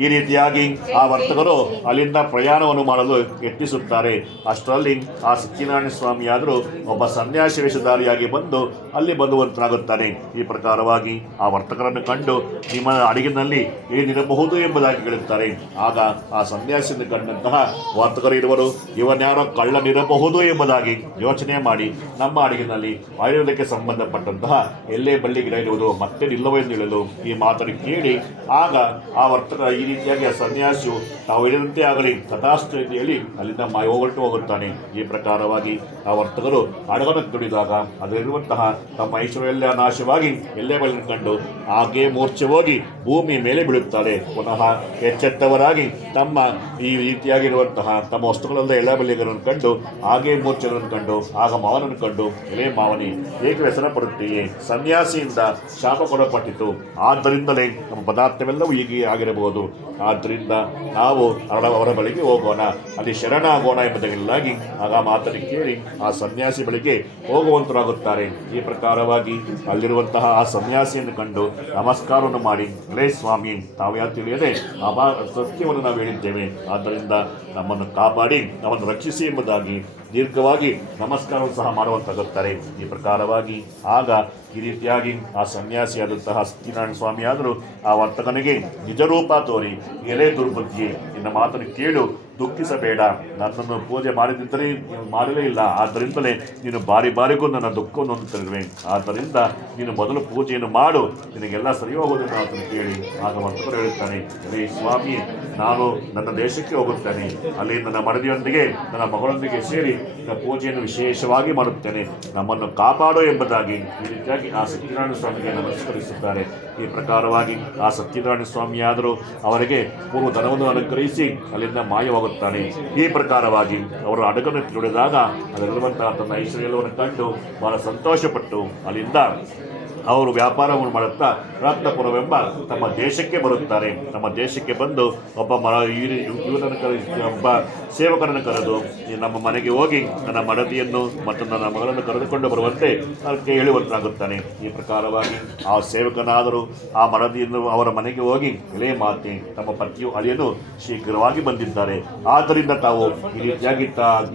ಈ ರೀತಿಯಾಗಿ ಆ ವರ್ತಕರು ಅಲ್ಲಿಂದ ಪ್ರಯಾಣವನ್ನು ಮಾಡಲು ಯತ್ನಿಸುತ್ತಾರೆ. ಅಷ್ಟರಲ್ಲಿ ಆ ಸತ್ಯನಾರಾಯಣ ಸ್ವಾಮಿಯಾದರೂ ಒಬ್ಬ ಸನ್ಯಾಸಿ ವೇಷಧಾರಿಯಾಗಿ ಬಂದು ಅಲ್ಲಿ ಬಂದುವಂತಾಗುತ್ತಾನೆ. ಈ ಪ್ರಕಾರವಾಗಿ ಆ ವರ್ತಕರನ್ನು ಕಂಡು ನಿಮ್ಮ ಅಡಿಗಿನಲ್ಲಿ ಏನಿರಬಹುದು ಎಂಬುದಾಗಿ ಹೇಳುತ್ತಾರೆ. ಆಗ ಆ ಸನ್ಯಾಸಿಯನ್ನು ಕಂಡಂತಹ ವರ್ತಕರು ಇರುವರು, ಇವನ್ಯಾರೋ ಕಳ್ಳನಿರಬಹುದು ಎಂಬುದಾಗಿ ಯೋಚನೆ ಮಾಡಿ ನಮ್ಮ ಅಡಿಗಿನಲ್ಲಿ ಆಯುರ್ವೇದಕ್ಕೆ ಸಂಬಂಧಪಟ್ಟಂತಹ ಎಲ್ಲೇ ಬಳ್ಳಿ ಗಿಡ ಇರುವುದು ಮತ್ತೆ ನಿಲ್ಲವೋ ಎಂದು ಹೇಳಲು ಈ ಮಾತನ್ನು ಕೇಳಿ ಆಗ ಆ ವರ್ತಕ ಈ ರೀತಿಯಾಗಿ ಆ ಸನ್ಯಾಸಿಯು ತಾವು ಹೇಳಿದಂತೆ ಆಗಲಿ ತಥಾಸ್ತು ಎಂದು ಹೇಳಿ ಅಲ್ಲಿಂದ ಹೊರಟು ಹೋಗುತ್ತಾನೆ. ಈ ಪ್ರಕಾರವಾಗಿ ಆ ವರ್ತಕರು ಹಡಗನ್ನು ತುಳಿದಾಗ ಅದರಲ್ಲಿರುವಂತಹ ತಮ್ಮ ಐಶ್ವರ್ಯ ನಾಶವಾಗಿ ಎಲ್ಲೇ ಬಳಿ ಕಂಡು ಹಾಗೆ ಮೂರ್ಛೆ ಹೋಗಿ ಭೂಮಿ ಮೇಲೆ ಬೀಳುತ್ತಾರೆ. ಪುನಃ ಎಚ್ಚೆತ್ತವರಾಗಿ ತಮ್ಮ ಈ ರೀತಿಯಾಗಿರುವಂತಹ ತಮ್ಮ ವಸ್ತುಗಳಲ್ಲ ಎಲ್ಲ ಬಲಿಗಳನ್ನು ಕಂಡು ಹಾಗೆ ಮೂರ್ಛೆಗಳನ್ನು ಕಂಡು ಆಗ ಮಾವನನ್ನು ಕಂಡು, ಎಲೆ ಮಾವನಿ, ಏಕೆ ವ್ಯಸನ ಪಡುತ್ತೀಯೇ, ಸನ್ಯಾಸಿಯಿಂದ ಶಾಪ ಕೊಡಲ್ಪಟ್ಟಿತು, ಆದ್ದರಿಂದಲೇ ನಮ್ಮ ಪದಾರ್ಥವೆಲ್ಲವೂ ಹೀಗೆ ಆಗಿರಬಹುದು. ಆದ್ದರಿಂದ ನಾವು ಅವರ ಬಳಿಗೆ ಹೋಗೋಣ, ಅಲ್ಲಿ ಶರಣಾಗೋಣ ಎಂಬುದಾಗಿ ಆಗ ಮಾತನ್ನು ಕೇಳಿ ಆ ಸನ್ಯಾಸಿ ಬಳಿಗೆ ಹೋಗುವಂತರಾಗುತ್ತಾರೆ. ಈ ಪ್ರಕಾರವಾಗಿ ಅಲ್ಲಿರುವಂತಹ ಆ ಸನ್ಯಾಸಿಯನ್ನು ಕಂಡು ನಮಸ್ಕಾರವನ್ನು ಮಾಡಿ, ಲೇ ಸ್ವಾಮಿ, ತಾವು ಯಾರು ತಿಳಿಯದೆ ಸತ್ಯವನ್ನು ನಾವು ಹೇಳಿದ್ದೇವೆ, ಆದ್ದರಿಂದ ನಮ್ಮನ್ನು ಕಾಪಾಡಿ ನಮ್ಮನ್ನು ರಕ್ಷಿಸಿ ಎಂಬುದಾಗಿ ದೀರ್ಘವಾಗಿ ನಮಸ್ಕಾರವನ್ನು ಸಹ ಮಾಡುವಂತಾಗುತ್ತಾರೆ. ಈ ಪ್ರಕಾರವಾಗಿ ಆಗ ಈ ರೀತಿಯಾಗಿ ಆ ಸನ್ಯಾಸಿಯಾದಂತಹ ಸತ್ಯನಾರಾಯಣ ಸ್ವಾಮಿ ಆದರೂ ಆ ವರ್ತಕನಿಗೆ ನಿಜ ರೂಪ ತೋರಿ, ಎಲೆ ದುರ್ಬುದ್ಧಿ, ನಿನ್ನ ಮಾತನ್ನು ಕೇಳು, ದುಃಖಿಸಬೇಡ, ನನ್ನನ್ನು ಪೂಜೆ ಮಾಡಿದ್ದರೆ ನೀವು ಮಾಡಲೇ ಇಲ್ಲ, ಆದ್ದರಿಂದಲೇ ನೀನು ಬಾರಿಗೂ ನನ್ನ ದುಃಖವನ್ನು ಹೊಂದುತ್ತಿರುವೆ, ಆದ್ದರಿಂದ ನೀನು ಮೊದಲು ಪೂಜೆಯನ್ನು ಮಾಡು, ನಿನಗೆಲ್ಲ ಸರಿ ಹೋಗುವುದನ್ನು ಮಾತನ್ನು ಕೇಳಿ. ಆಗ ವರ್ತಕರು ಹೇಳುತ್ತಾನೆ, ಅರೇ ಸ್ವಾಮಿ, ನಾನು ನನ್ನ ದೇಶಕ್ಕೆ ಹೋಗುತ್ತೇನೆ, ಅಲ್ಲಿ ನನ್ನ ಮಡದಿಯೊಂದಿಗೆ ನನ್ನ ಮಗಳೊಂದಿಗೆ ಸೇರಿ ಪೂಜೆಯನ್ನು ವಿಶೇಷವಾಗಿ ಮಾಡುತ್ತೇನೆ, ನಮ್ಮನ್ನು ಕಾಪಾಡು ಎಂಬುದಾಗಿ ಈ ರೀತಿಯಾಗಿ ಆ ಸತ್ಯನಾರಾಯಣ ಸ್ವಾಮಿಗೆ ನಮಸ್ಕರಿಸುತ್ತಾರೆ. ಈ ಪ್ರಕಾರವಾಗಿ ಆ ಸತ್ಯನಾರಾಯಣ ಸ್ವಾಮಿಯಾದರೂ ಅವರಿಗೆ ಪೂರ್ವ ಧನವನ್ನು ಅನುಗ್ರಹಿಸಿ ಅಲ್ಲಿಂದ ಮಾಯವಾಗುತ್ತಾನೆ. ಈ ಪ್ರಕಾರವಾಗಿ ಅವರು ಹಡಗನ್ನು ತುಳಿದಾಗ ಅದರಲ್ಲಿರುವಂತಹ ತನ್ನ ಐಶ್ವರ್ಯವನ್ನು ಕಂಡು ಬಹಳ ಸಂತೋಷಪಟ್ಟು ಅಲ್ಲಿಂದ ಅವರು ವ್ಯಾಪಾರವನ್ನು ಮಾಡುತ್ತಾ ರತ್ನಪುರವೆಂಬ ತಮ್ಮ ದೇಶಕ್ಕೆ ಬರುತ್ತಾರೆ. ನಮ್ಮ ದೇಶಕ್ಕೆ ಬಂದು ಒಬ್ಬ ಇವನನ್ನು ಒಬ್ಬ ಸೇವಕರನ್ನು ಕರೆದು ನಮ್ಮ ಮನೆಗೆ ಹೋಗಿ ನನ್ನ ಮಡದಿಯನ್ನು ಮತ್ತು ನನ್ನ ಮಗಳನ್ನು ಕರೆದುಕೊಂಡು ಬರುವಂತೆ ಅದಕ್ಕೆ ಹೇಳುವಂತಾಗುತ್ತಾನೆ. ಈ ಪ್ರಕಾರವಾಗಿ ಆ ಸೇವಕನಾದರೂ ಆ ಮಡದಿಯನ್ನು ಅವರ ಮನೆಗೆ ಹೋಗಿ ಎಳೆ ಮಾತೆ, ತಮ್ಮ ಪತಿಯು ಅಳಿಯನು ಶೀಘ್ರವಾಗಿ ಬಂದಿದ್ದಾರೆ, ಆದ್ದರಿಂದ ತಾವು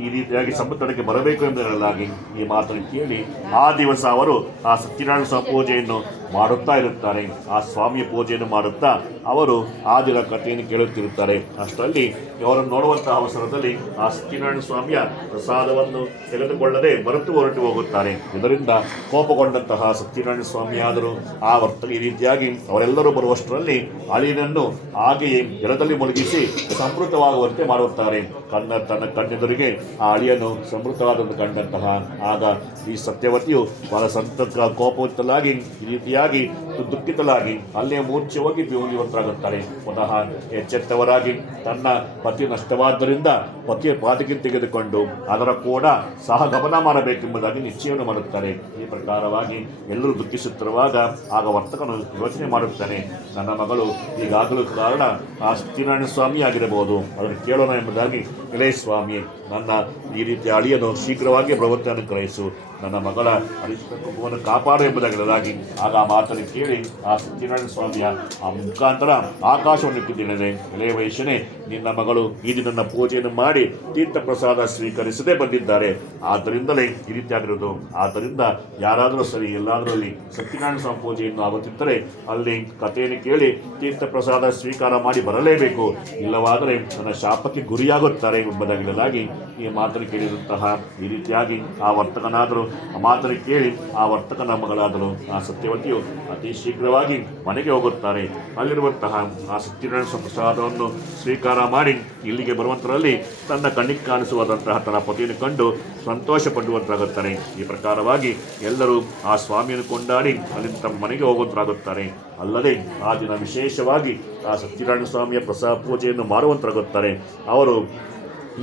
ಈ ರೀತಿಯಾಗಿ ಸಮುದ್ರಕ್ಕೆ ಬರಬೇಕು ಎಂದು ಹೇಳಲಾಗಿ ಈ ಮಾತನ್ನು ಕೇಳಿ ಆ ದಿವಸ ಅವರು ಆ ಸತ್ಯನಾರಾಯಣ ಸ್ವಾಮಿ ಪೂಜೆಯನ್ನು ಮಾಡುತ್ತಾ ಇರುತ್ತಾರೆ. ಆ ಸ್ವಾಮಿಯ ಪೂಜೆಯನ್ನು ಮಾಡುತ್ತಾ ಅವರು ಆ ದಿನ ಕಥೆಯನ್ನು ಕೇಳುತ್ತಿರುತ್ತಾರೆ. ಅಷ್ಟರಲ್ಲಿ ಅವರನ್ನು ನೋಡುವಂತಹ ಅವಸರದಲ್ಲಿ ಆ ಸತ್ಯನಾರಾಯಣ ಸ್ವಾಮಿಯ ಪ್ರಸಾದವನ್ನು ತೆಗೆದುಕೊಳ್ಳದೆ ಹೊರಟು ಹೋಗುತ್ತಾರೆ. ಇದರಿಂದ ಕೋಪಗೊಂಡಂತಹ ಸತ್ಯನಾರಾಯಣ ಸ್ವಾಮಿಯಾದರೂ ಆ ವರ್ತಕ ಈ ರೀತಿಯಾಗಿ ಅವರೆಲ್ಲರೂ ಬರುವಷ್ಟರಲ್ಲಿ ಅಳಿಯನನ್ನು ಹಾಗೆಯೇ ಜಲದಲ್ಲಿ ಮುಳುಗಿಸಿ ಸಮೃದ್ಧವಾಗುವಂತೆ ಮಾಡುತ್ತಾರೆ. ತನ್ನ ಕಣ್ಣೆದುರಿಗೆ ಆ ಅಳಿಯನು ಸಮೃದ್ಧವಾದನ್ನು ಕಂಡಂತಹ ಆಗ ಈ ಸತ್ಯವತಿಯು ಬಹಳ ಕೋಪವಂತಲಾಗಿ ಈ ರೀತಿಯಾಗಿ ದುಃಖಿತಲಾಗಿ ಅಲ್ಲೇ ಮೂರ್ಛೆ ಹೋಗಿ ಬೀಳುವಂತಾಗುತ್ತಾರೆ. ಪುನಃ ಎಚ್ಚೆತ್ತವರಾಗಿ ತನ್ನ ಪತಿ ನಷ್ಟವಾದ್ದರಿಂದ ಪತಿಯ ಪಾದಕ್ಕೆ ತೆಗೆದುಕೊಂಡು ಅದರ ಕೂಡ ಸಹ ಗಮನ ಮಾಡಬೇಕೆಂಬುದಾಗಿ ನಿಶ್ಚಯವನ್ನು ಮಾಡುತ್ತಾರೆ. ಈ ಪ್ರಕಾರವಾಗಿ ಎಲ್ಲರೂ ದುಃಖಿಸುತ್ತಿರುವಾಗ ಆಗ ವರ್ತಕನು ಯೋಚನೆ ಮಾಡುತ್ತಾನೆ, ನನ್ನ ಮಗಳು ಈಗಾಗಲೂ ಕಾರಣ ಆ ಸತ್ಯನಾರಾಯಣ ಸ್ವಾಮಿ ಆಗಿರಬಹುದು, ಅದನ್ನು ಕೇಳೋಣ ಎಂಬುದಾಗಿ, ಎಲೆ ಸ್ವಾಮಿ, ನನ್ನ ಈ ರೀತಿಯ ಅಳಿಯನು ಶೀಘ್ರವಾಗಿ ಬರುವಂತೆ ಅನುಗ್ರಹಿಸು, ನನ್ನ ಮಗಳ ಅರಿತವನ್ನು ಕಾಪಾಡು ಎಂಬುದಾಗಿ ಆಗ ಆ ಮಾತನ್ನು ಕೇಳಿ ಆ ಸತ್ಯನಾರಾಯಣ ಸ್ವಾಮಿಯ ಆ ಮುಖಾಂತರ ಆಕಾಶವನ್ನು ತಿಳಿದೆ, ಎಲೆ ವೈಶ್ಯನೇ, ನಿನ್ನ ಮಗಳು ಈ ದಿನ ಪೂಜೆಯನ್ನು ಮಾಡಿ ತೀರ್ಥ ಪ್ರಸಾದ ಸ್ವೀಕರಿಸದೇ ಬಂದಿದ್ದಾರೆ, ಆದ್ದರಿಂದಲೇ ಈ ರೀತಿಯಾಗಿರೋದು. ಆದ್ದರಿಂದ ಯಾರಾದರೂ ಸರಿ ಎಲ್ಲಾದರೂ ಅಲ್ಲಿ ಸತ್ಯನಾರಾಯಣ ಸ್ವಾಮಿ ಪೂಜೆಯನ್ನು ಆಗುತ್ತಿದ್ದರೆ ಅಲ್ಲಿ ಕಥೆಯನ್ನು ಕೇಳಿ ತೀರ್ಥ ಪ್ರಸಾದ ಸ್ವೀಕಾರ ಮಾಡಿ ಬರಲೇಬೇಕು, ಇಲ್ಲವಾದರೆ ನನ್ನ ಶಾಪಕ್ಕೆ ಗುರಿಯಾಗುತ್ತಾರೆ ಎಂಬುದಾಗಿ ಈ ಮಾತನ್ನು ಕೇಳಿರುವಂತಹ ಈ ರೀತಿಯಾಗಿ ಆ ವರ್ತಕನಾದರೂ ಆ ಮಾತನ್ನು ಕೇಳಿ ಆ ವರ್ತಕನ ಮಗಳಾದರೂ ಆ ಸತ್ಯವತಿಯು ಅತಿ ಶೀಘ್ರವಾಗಿ ಮನೆಗೆ ಹೋಗುತ್ತಾರೆ. ಅಲ್ಲಿರುವಂತಹ ಆ ಸತ್ಯನಾರಾಯಣ ಪ್ರಸಾದವನ್ನು ಸ್ವೀಕಾರ ಮಾಡಿ ಇಲ್ಲಿಗೆ ಬರುವಂತರಲ್ಲಿ ತನ್ನ ಕಣ್ಣಿಗೆ ಕಾಣಿಸುವಂತಹ ತನ್ನ ಪತಿಯನ್ನು ಕಂಡು ಸಂತೋಷ ಪಡುವಂತಾಗುತ್ತಾನೆ. ಈ ಪ್ರಕಾರವಾಗಿ ಎಲ್ಲರೂ ಆ ಸ್ವಾಮಿಯನ್ನು ಕೊಂಡಾಡಿ ಅಲ್ಲಿಂದ ತಮ್ಮ ಮನೆಗೆ ಹೋಗುವಂತಾಗುತ್ತಾರೆ. ಅಲ್ಲದೆ ಆ ದಿನ ವಿಶೇಷವಾಗಿ ಆ ಸತ್ಯನಾರಾಯಣ ಸ್ವಾಮಿಯ ಪ್ರಸಾದ ಪೂಜೆಯನ್ನು ಮಾಡುವಂತಾಗುತ್ತಾರೆ. ಅವರು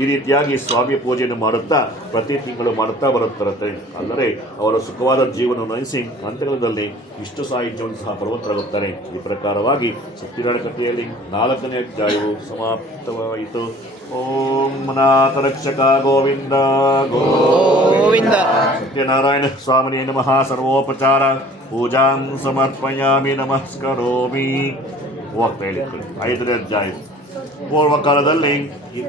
ಈ ರೀತಿಯಾಗಿ ಸ್ವಾಮಿಯ ಪೂಜೆಯನ್ನು ಮಾಡುತ್ತಾ ಪ್ರತಿ ತಿಂಗಳು ಮಾಡುತ್ತಾ ಬರುತ್ತಿರುತ್ತೆ. ಅಲ್ಲದೆ ಅವರ ಸುಖವಾದ ಜೀವನವನ್ನು ನಯಿಸಿ ಅಂತ್ಯಕಾಲದಲ್ಲಿ ಇಷ್ಟು ಸಾಹಿತ್ಯವನ್ನು ಸಹ ಬರುವಂತಾಗುತ್ತಾರೆ. ಈ ಪ್ರಕಾರವಾಗಿ ಸತ್ಯನಾರಾಯಣ ಕಥೆಯಲ್ಲಿ 4ನೇ ಅಧ್ಯಾಯವು ಸಮಾಪ್ತವಾಯಿತು. ಓಂ ನಾಥ ರಕ್ಷಕ ಗೋವಿಂದ ಗೋವಿಂದ. ಸತ್ಯನಾರಾಯಣ ಸ್ವಾಮಿನೇ ನಮಃ. ಸರ್ವೋಪಚಾರ ಪೂಜಾಂ ಸಮರ್ಪಯಾಮಿ ನಮಸ್ಕರೋಮಿ. ಹೋಗ್ತಾ ಹೇಳಿಕೊಳ್ಳಿ 5ನೇ ಅಧ್ಯಾಯ. ಪೂರ್ವಕಾಲದಲ್ಲಿ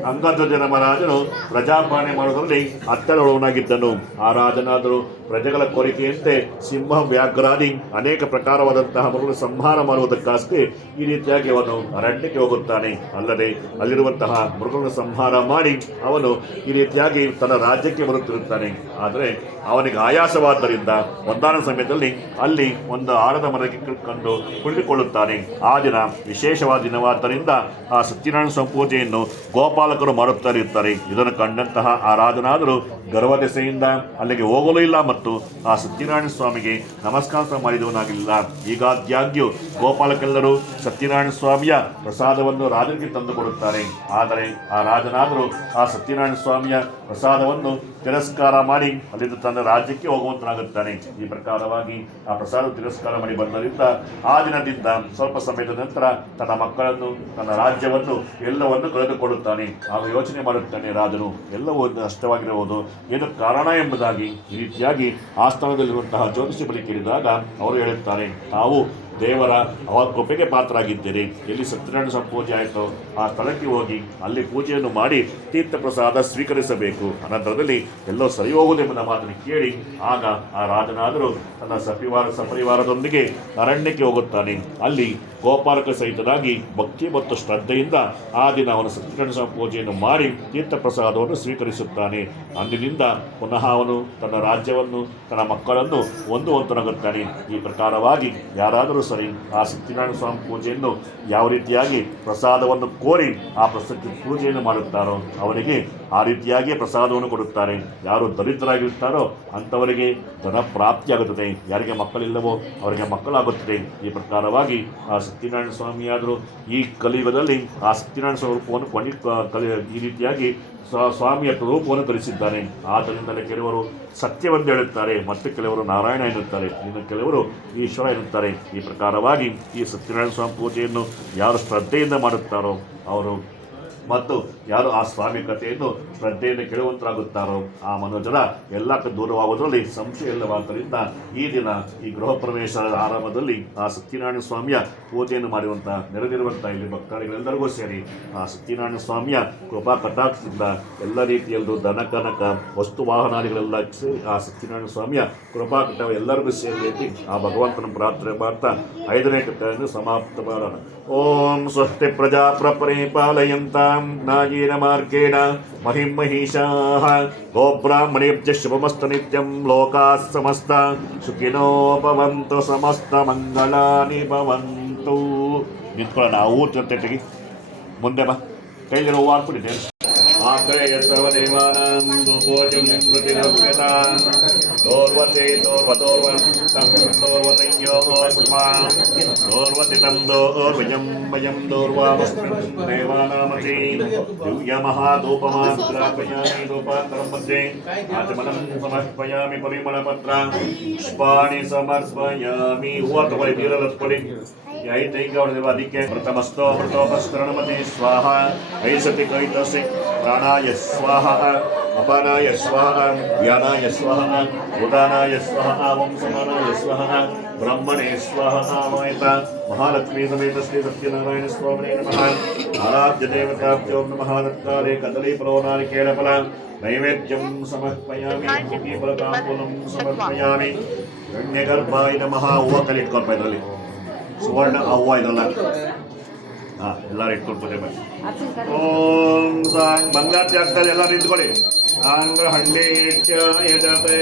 ಅಂಗಧ್ವಜ ಮಹಾರಾಜನು ಪ್ರಜಾಪಾಲನೆ ಮಾಡುವುದರಲ್ಲಿ ಅತ್ತಳವನಾಗಿದ್ದನು. ಆ ರಾಜನಾದರೂ ಪ್ರಜೆಗಳ ಕೋರಿಕೆಯಂತೆ ಸಿಂಹ, ವ್ಯಾಘ್ರಾದಿ ಅನೇಕ ಪ್ರಕಾರವಾದಂತಹ ಮೃಗಗಳನ್ನು ಸಂಹಾರ ಮಾಡುವುದಕ್ಕಾಗಿ ಈ ರೀತಿಯಾಗಿ ಅವನು ಅರಣ್ಯಕ್ಕೆ ಹೋಗುತ್ತಾನೆ. ಅಲ್ಲದೆ ಅಲ್ಲಿರುವಂತಹ ಮೃಗಗಳನ್ನು ಸಂಹಾರ ಮಾಡಿ ಅವನು ಈ ರೀತಿಯಾಗಿ ತನ್ನ ರಾಜ್ಯಕ್ಕೆ ಬರುತ್ತಿರುತ್ತಾನೆ. ಆದರೆ ಅವನಿಗೆ ಆಯಾಸವಾದ್ದರಿಂದ ಒಂದಾನ ಸಮಯದಲ್ಲಿ ಅಲ್ಲಿ ಒಂದು ಆಲದ ಮರಕ್ಕೆ ಕಂಡು ಕುಳಿತುಕೊಳ್ಳುತ್ತಾನೆ. ಆ ದಿನ ವಿಶೇಷವಾದ ದಿನವಾದ್ದರಿಂದ ಆ ಸತ್ಯನಾರಾಯಣ ಸ್ವಾಮಿ ಪೂಜೆಯನ್ನು ಗೋಪಾಲಕರು ಮಾಡುತ್ತಾರೆ. ಇದನ್ನು ಕಂಡಂತಹ ಆ ರಾಜನಾದರೂ ಗರ್ವದೆಸೆಯಿಂದ ಅಲ್ಲಿಗೆ ಹೋಗಲೂ ಇಲ್ಲ ಮತ್ತು ಆ ಸತ್ಯನಾರಾಯಣ ಸ್ವಾಮಿಗೆ ನಮಸ್ಕಾರ ಮಾಡಿದವನಾಗಲಿಲ್ಲ. ಈಗಾದ್ಯಾಗ್ಯೂ ಗೋಪಾಲಕೆಲ್ಲರೂ ಸತ್ಯನಾರಾಯಣ ಸ್ವಾಮಿಯ ಪ್ರಸಾದವನ್ನು ರಾಜನಿಗೆ ತಂದುಕೊಡುತ್ತಾರೆ. ಆದರೆ ಆ ರಾಜನಾದರೂ ಆ ಸತ್ಯನಾರಾಯಣ ಸ್ವಾಮಿಯ ಪ್ರಸಾದವನ್ನು ತಿರಸ್ಕಾರ ಮಾಡಿ ಅಲ್ಲಿಂದ ತನ್ನ ರಾಜ್ಯಕ್ಕೆ ಹೋಗುವಂತಾಗುತ್ತಾನೆ. ಈ ಪ್ರಕಾರವಾಗಿ ಆ ಪ್ರಸಾದ ತಿರಸ್ಕಾರ ಮಾಡಿ ಬಂದರಿಂದ ಆ ದಿನದಿಂದ ಸ್ವಲ್ಪ ಸಮಯದ ನಂತರ ತನ್ನ ಮಕ್ಕಳನ್ನು, ತನ್ನ ರಾಜ್ಯವನ್ನು ಎಲ್ಲವನ್ನು ಕಳೆದುಕೊಳ್ಳುತ್ತಾನೆ. ಆಗ ಯೋಚನೆ ಮಾಡುತ್ತಾನೆ ರಾಜನು, ಎಲ್ಲವೂ ನಷ್ಟವಾಗಿರಬಹುದು, ಏನು ಕಾರಣ ಎಂಬುದಾಗಿ. ಈ ರೀತಿಯಾಗಿ ಆಸ್ಥಾನದಲ್ಲಿರುವಂತಹ ಜ್ಯೋತಿಷಿ ಬಳಿ ಕೇಳಿದಾಗ ಅವರು ಹೇಳುತ್ತಾರೆ, ತಾವು ದೇವರ ಅವರ ಕೃಪೆಗೆ ಪಾತ್ರರಾಗಿದ್ದೀರಿ. ಎಲ್ಲಿ ಸತ್ಯನಾರಾಯಣ ಸ್ವಾಮಿ ಪೂಜೆ ಆಯಿತೋ ಆ ಸ್ಥಳಕ್ಕೆ ಹೋಗಿ ಅಲ್ಲಿ ಪೂಜೆಯನ್ನು ಮಾಡಿ ತೀರ್ಥ ಪ್ರಸಾದ ಸ್ವೀಕರಿಸಬೇಕು. ಅನಂತರದಲ್ಲಿ ಎಲ್ಲೋ ಸರಿ ಹೋಗುವುದೆಂಬುದ ಮಾತನ್ನು ಕೇಳಿ ಆಗ ಆ ರಾಜನಾದರೂ ತನ್ನ ಸಪರಿವಾರದೊಂದಿಗೆ ಅರಣ್ಯಕ್ಕೆ ಹೋಗುತ್ತಾನೆ. ಅಲ್ಲಿ ಗೋಪಾಲಕ ಸಹಿತನಾಗಿ ಭಕ್ತಿ ಮತ್ತು ಶ್ರದ್ಧೆಯಿಂದ ಆ ದಿನ ಅವನು ಸತ್ಯನಾರಾಯಣ ಸ್ವಾಮಿ ಪೂಜೆಯನ್ನು ಮಾಡಿ ತೀರ್ಥ ಪ್ರಸಾದವನ್ನು ಸ್ವೀಕರಿಸುತ್ತಾನೆ. ಅಂದಿನಿಂದ ಪುನಃ ಅವನು ತನ್ನ ರಾಜ್ಯವನ್ನು ತನ್ನ ಮಕ್ಕಳನ್ನು ಹೊಂದುವಂತನಾಗುತ್ತಾನೆ. ಈ ಪ್ರಕಾರವಾಗಿ ಯಾರಾದರೂ ಸರಿ ಆ ಸತ್ಯನಾರಾಯಣ ಸ್ವಾಮಿ ಪೂಜೆಯನ್ನು ಯಾವ ರೀತಿಯಾಗಿ ಪ್ರಸಾದವನ್ನು ಕೋರಿ ಆ ಪೂಜೆಯನ್ನು ಮಾಡುತ್ತಾರೋ ಅವರಿಗೆ ಆ ರೀತಿಯಾಗಿಯೇ ಪ್ರಸಾದವನ್ನು ಕೊಡುತ್ತಾರೆ. ಯಾರು ದರಿದ್ರರಾಗಿರ್ತಾರೋ ಅಂಥವರಿಗೆ ಧನ ಪ್ರಾಪ್ತಿಯಾಗುತ್ತದೆ, ಯಾರಿಗೆ ಮಕ್ಕಳಿಲ್ಲವೋ ಅವರಿಗೆ ಮಕ್ಕಳಾಗುತ್ತದೆ. ಈ ಪ್ರಕಾರವಾಗಿ ಆ ಸತ್ಯನಾರಾಯಣ ಸ್ವಾಮಿಯಾದರೂ ಈ ಕಲಿಯುಗದಲ್ಲಿ ಆ ಸತ್ಯನಾರಾಯಣ ಸ್ವರೂಪವನ್ನು ಈ ರೀತಿಯಾಗಿ ಸ್ವಾಮಿಯ ರೂಪವನ್ನು ಧರಿಸಿದ್ದಾನೆ. ಆದ್ದರಿಂದಲೇ ಕೆಲವರು ಸತ್ಯವೆಂದು ಹೇಳುತ್ತಾರೆ, ಮತ್ತು ಕೆಲವರು ನಾರಾಯಣ ಎನ್ನುತ್ತಾರೆ, ಇನ್ನು ಕೆಲವರು ಈಶ್ವರ ಎನ್ನುತ್ತಾರೆ. ಈ ಪ್ರಕಾರವಾಗಿ ಈ ಸತ್ಯನಾರಾಯಣ ಸ್ವಾಮಿ ಪೂಜೆಯನ್ನು ಯಾರು ಶ್ರದ್ಧೆಯಿಂದ ಮಾಡುತ್ತಾರೋ ಅವರು ಮತ್ತು ಯಾರು ಆ ಸ್ವಾಮಿ ಕಥೆಯನ್ನು ಶ್ರದ್ಧೆಯನ್ನು ಕೇಳುವಂತರಾಗುತ್ತಾರೋ ಆ ಮನೋಜರ ಎಲ್ಲಕ್ಕೂ ದೂರವಾಗುವುದರಲ್ಲಿ ಸಂಶಯ ಇಲ್ಲವಾದ್ದರಿಂದ ಈ ದಿನ ಈ ಗೃಹ ಪ್ರವೇಶದ ಆರಂಭದಲ್ಲಿ ಆ ಸತ್ಯನಾರಾಯಣ ಸ್ವಾಮಿಯ ಪೂಜೆಯನ್ನು ಮಾಡುವಂಥ ನೆರೆದಿರುವಂಥ ಇಲ್ಲಿ ಭಕ್ತಾದಿಗಳೆಲ್ಲರಿಗೂ ಸೇರಿ ಆ ಸತ್ಯನಾರಾಯಣ ಸ್ವಾಮಿಯ ಕೃಪಾ ಕಟಾಕ್ಷದಿಂದ ಎಲ್ಲ ರೀತಿಯಲ್ಲೂ ದನ ಕನಕ ವಸ್ತು ವಾಹನಾದಿಗಳೆಲ್ಲ ಸೇರಿ ಆ ಸತ್ಯನಾರಾಯಣ ಸ್ವಾಮಿಯ ಕೃಪಾ ಕಟಾವ ಎಲ್ಲರಿಗೂ ಸೇರಿ ಎತ್ತಿ ಆ ಭಗವಂತನ ಪ್ರಾರ್ಥನೆ ಮಾಡ್ತಾ 5ನೇ ಕಥೆಯನ್ನು ಸಮಾಪ್ತ ಮಾಡೋಣ. ಓಂ ಸ್ವಸ್ತಿ ಪ್ರಜಾ ಪರಿಪಾಲಯಂತಾಂ ನ್ಯಾಯೇನ ಮಾರ್ಗೇಣ ಮಹಿಂ ಮಹಿಷಾಃ ಗೋಬ್ರಾಹ್ಮಣೇಭ್ಯಃ ಶುಭಮಸ್ತು ನಿತ್ಯಂ ಲೋಕಾಃ ಸಮಸ್ತಾಃ ಸುಖಿನೋ ಭವಂತು ಸಮಸ್ತ ಮಂಗಳಾನಿ ಭವಂತು. ನಿಂತ್ಕೊಳ್ಳೋಣ. ಆ ಜೊತೆ ತೆಗಿ ಮುಂದೆ ಬಾ. ಕೈಲಿರೋ ಹೂವು ಹಾಕ್ಬಿಡಿ. ಆಶ್ರಯ ಸರ್ವದೇವಾನಾಂ ಗೋಪೋಜಂ ಪ್ರತಿರಕ್ಷತಾ ದೋರ್ವತೆ ದೋರ್ವತಯ್ಯೋ ದೋರ್ವತಿತಂ ದೋರ್ವಯಂ ವಯಂ ದೋರ್ವಾಮಸ್ಮಿನ್ ದೇವಾನಾಮತಿ ದಿವ್ಯಮಹಾಧೂಪಮಾಗ್ರಾಪಯಾಮಿ ಧೂಪಾಂತರಂ ಮಧ್ಯೆ ಆಚಮನಂ ಸಮರ್ಪಯಾಮಿ ಪರಿಮಳಪತ್ರ ಪುಷ್ಪಾಣಿ ಸಮರ್ಪಯಾಮಿ. ಹೂವು ತಗೊಳ್ಳಿ, ನೀರಲ್ಲಿ ಹತ್ಕೊಳ್ಳಿ. ಐತೈಕ ಅದಕ್ಕೆ ಪ್ರಥಮಸ್ಥೋ ಮೃತೋಪಸ್ಕರಣಮತಿ ಸ್ವಾಹ ಐಸತಿ ಕೈತಸಿ ಪ್ರಾಣಾಯ ಸ್ವಾಹ ಅಪಾನಾಯ ಸ್ವಾಹ ವ್ಯಾನಾಯ ಸ್ವಾಹ ಉದಾನಾಯ ಸ್ವಾಹ ವಂಸಮಾನಾಯ ಸ್ವಾಹ ಬ್ರಹ್ಮಣೇ ಸ್ವಾಹ ಮಾಯತ ಮಹಾಲಕ್ಷ್ಮೀ ಸಮೇತ ಶ್ರೀ ಸತ್ಯನಾರಾಯಣ ಸ್ವಾಮಿನೇ ನಮಃ. ಆರಾಧ್ಯ ದೇವತಾಭ್ಯೋ ನಮಃ. ದತ್ತಾರೇ ಕದಲಿ ಫಲೋ ನಾರಿಕೇಳ ಫಲ ನೈವೇದ್ಯಂ ಸಮರ್ಪಯಾಮಿ. ಫಲತಾಂಬೂಲಂ ಸಮರ್ಪಯಾಮಿ. ಗಣ್ಯಗರ್ಭಾಯ ನಮಃ. ಹೂವು ಕಲಿಟ್ಕೊಳ್ಪ ಇದರಲ್ಲಿ ಸುವರ್ಣ ಅವ್ವ ಇದಲ್ಲ. ಎಲ್ಲರೂ ಇಟ್ಕೊಳ್ಬೋದೇ ಬನ್ನಿ. ಓಂ ಸಾಂಗ್ ಮಂಗಳಾರತಿ ಆಗ್ತದೆ. ಎಲ್ಲ ನಿಂತ್ಕೊಳ್ಳಿ. ಆಂಗ್ರಹಂಡೇತ್ಯಯಜತೆ